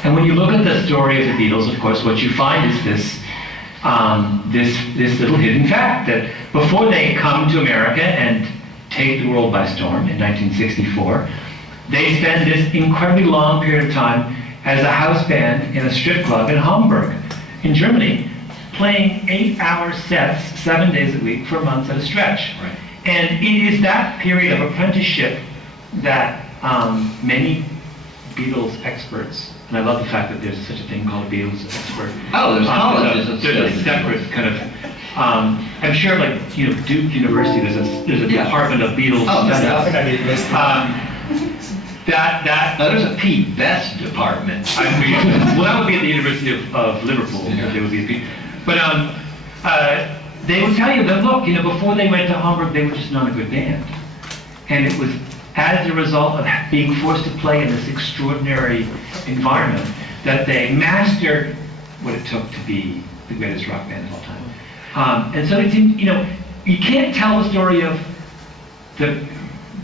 And when you look at the story of the Beatles, of course, what you find is this little hidden fact that before they come to America and take the world by storm in 1964, they spend this incredibly long period of time as a house band in a strip club in Hamburg, in Germany, playing 8-hour sets 7 days a week for months at a stretch. Right. And it is that period of apprenticeship that many Beatles experts, and I love the fact that there's such a thing called a Beatles expert. Oh, there's colleges. There's a separate kind of, I'm sure like, Duke University, there's a department of Beatles studies. There's a Pete Best department. Well, that would be at the University of Liverpool. Yeah. There would be a Pete. But they would tell you that, look, before they went to Hamburg, they were just not a good band. And it was as a result of being forced to play in this extraordinary environment that they mastered what it took to be the greatest rock band of all time. And so it's, you can't tell the story of the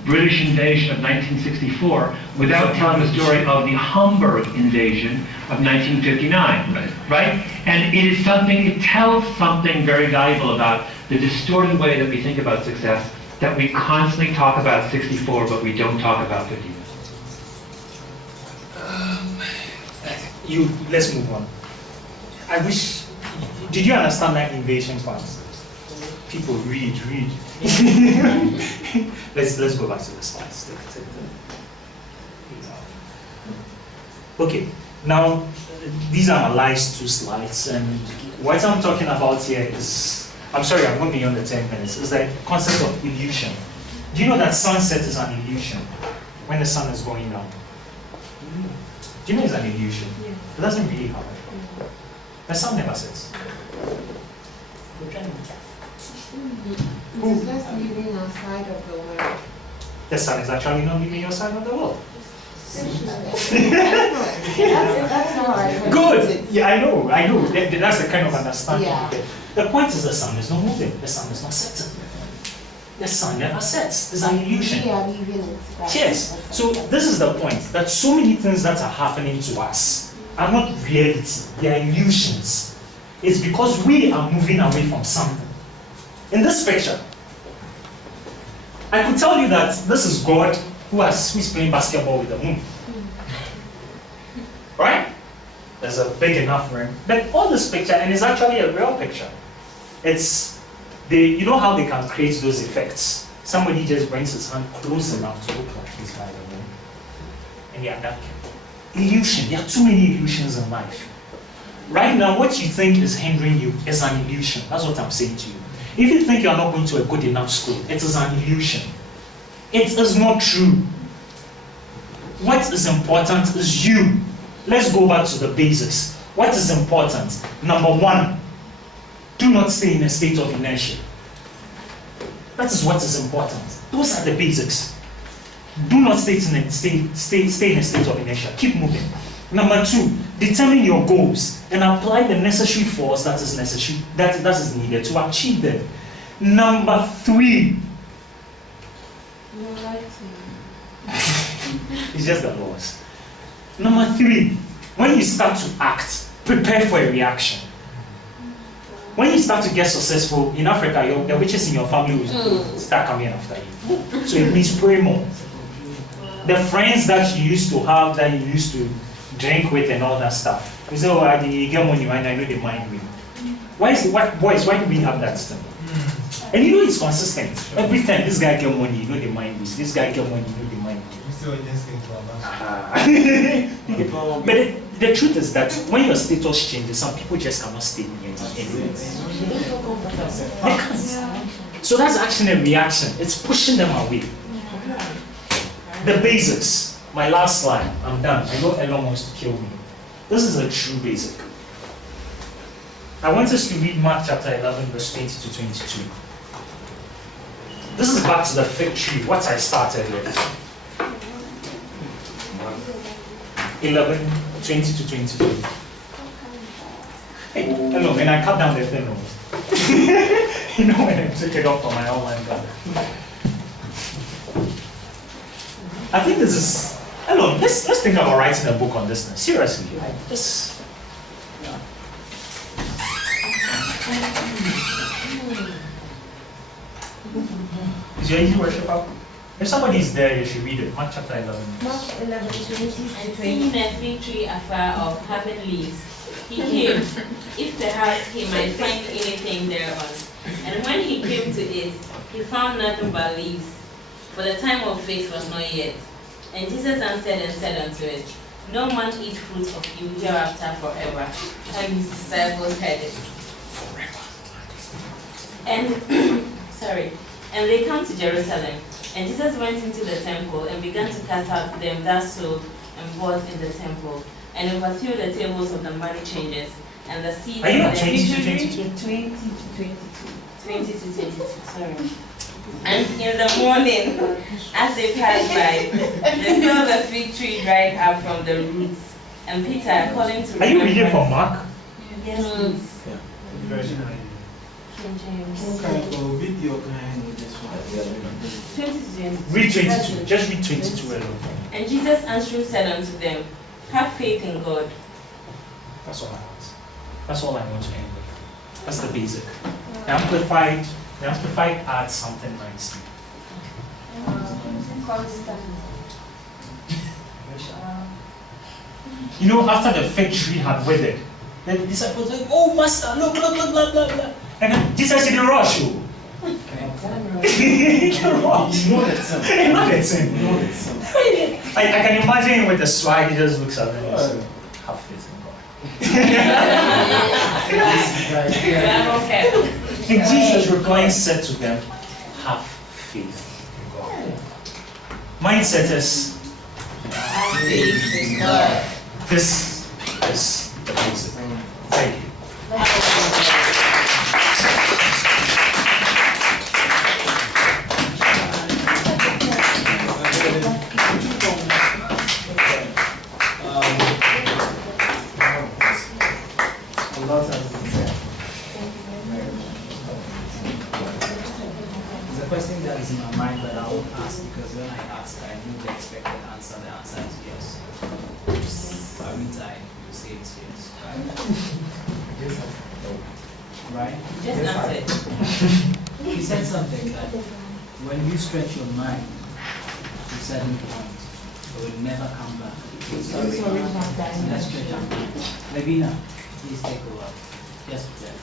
British invasion of 1964 without telling the story of the Hamburg invasion of 1959, right? And it is something, it tells something very valuable about the distorted way that we think about success, that we constantly talk about 64, but we don't talk about 51. Let's move on. I wish, did you understand that invasion part? People read. let's go back to the slides. Okay, now these are my last 2 slides, and what I'm talking about here is, I'm sorry, I'm going beyond the 10 minutes, is the concept of illusion. Do you know that sunset is an illusion when the sun is going down? Do you know it's an illusion? It doesn't really happen. The sun never sets. It's just living outside of the world. The sun is actually not living outside of the world. That's how I heard Good. it. Yeah, I know. That's the kind of understanding. Yeah. The point is the sun is not moving. The sun is not setting. The sun never sets. It's an illusion. We are living in space. Yes. So this is the point, that so many things that are happening to us are not reality. They are illusions. It's because we are moving away from something. In this picture, I could tell you that this is God who's playing basketball with the moon. Right? There's a big enough rim. But all this picture, and it's actually a real picture. You know how they can create those effects? Somebody just brings his hand close enough to look like he's by the moon. And yeah, that illusion. There are too many illusions in life. Right now, what you think is hindering you is an illusion. That's what I'm saying to you. If you think you're not going to a good enough school, it is an illusion. It is not true. What is important is you. Let's go back to the basics. What is important? Number 1, do not stay in a state of inertia. That is what is important. Those are the basics. Do not stay in a state of inertia. Keep moving. Number 2, determine your goals and apply the necessary force that is necessary, that is needed to achieve them. Number 3, it's just the laws. Number 3, when you start to act, prepare for a reaction. When you start to get successful in Africa, the witches in your family will start coming after you. So it means pray more. The friends that you used to have, that you used to drink with and all that stuff. You say, oh, I get money, and I know they mind me. Boys, why do we have that thing? And you know it's consistent. Every time this guy get money, you know they mind me. This guy get money, you know they mind me. But the truth is that when your status changes, some people just cannot stay in it. They can't. So that's action and reaction. It's pushing them away. The basics. My last slide. I'm done. I know Elon wants to kill me. This is a true basic. I want us to read Mark chapter 11, verse 20 to 22. This is back to the fig tree, what I started with. 11, 20 to 22. Hey, hello, and I cut down the thing. You know when I took it off from my online brother. I think this is, hello, let's think about writing a book on this now. Seriously, like just, yeah. Is your easy worship up? If somebody is there, you should read it. Mark chapter 11. Mark 11, 20 to And seeing a fig tree afar off having leaves, he came. If perhaps he might find anything thereon. And when he came to it, he found nothing but leaves, for the time of faith was not yet. And Jesus answered and said unto it, No man eat fruit of you hereafter forever. And his disciples heard it. And and they come to Jerusalem. And Jesus went into the temple and began to cast out them that sold and bought in the temple, and overthrew the tables of the money changers and the seats. Are you on of 20 the to 22? 20 to 22, sorry. And in the morning, as they passed by, they saw the fig tree dried up from the roots. And Peter, calling to Are you reading from Mark? Yes, please. King James. Video kind of this one. 20 to 22. Read 22. Just read 22 alone. And Jesus answering said unto them, Have faith in God. That's all I want. That's all I want to end with. That's the basic. The Amplified adds something nice. You know, after the fig tree had withered, the disciples said, Oh, Master, look, blah, blah, blah. And then Jesus didn't rush you. He can rush. You know that song. You know that song. I can imagine him with the swag, he just looks at them and says, Have faith in God. And Jesus replying said to them, Have faith in God. Mindset is, Have faith in God. This is the basic. Thank you. There's a question that is in my mind, but I won't ask because when I ask, I know the expected answer. The answer is yes. Every time you say it's yes, right? Right? Just answer it. He said something that when you stretch your mind to a certain point, it will never come back. Let's stretch our mind. Levina, please take over. Just check.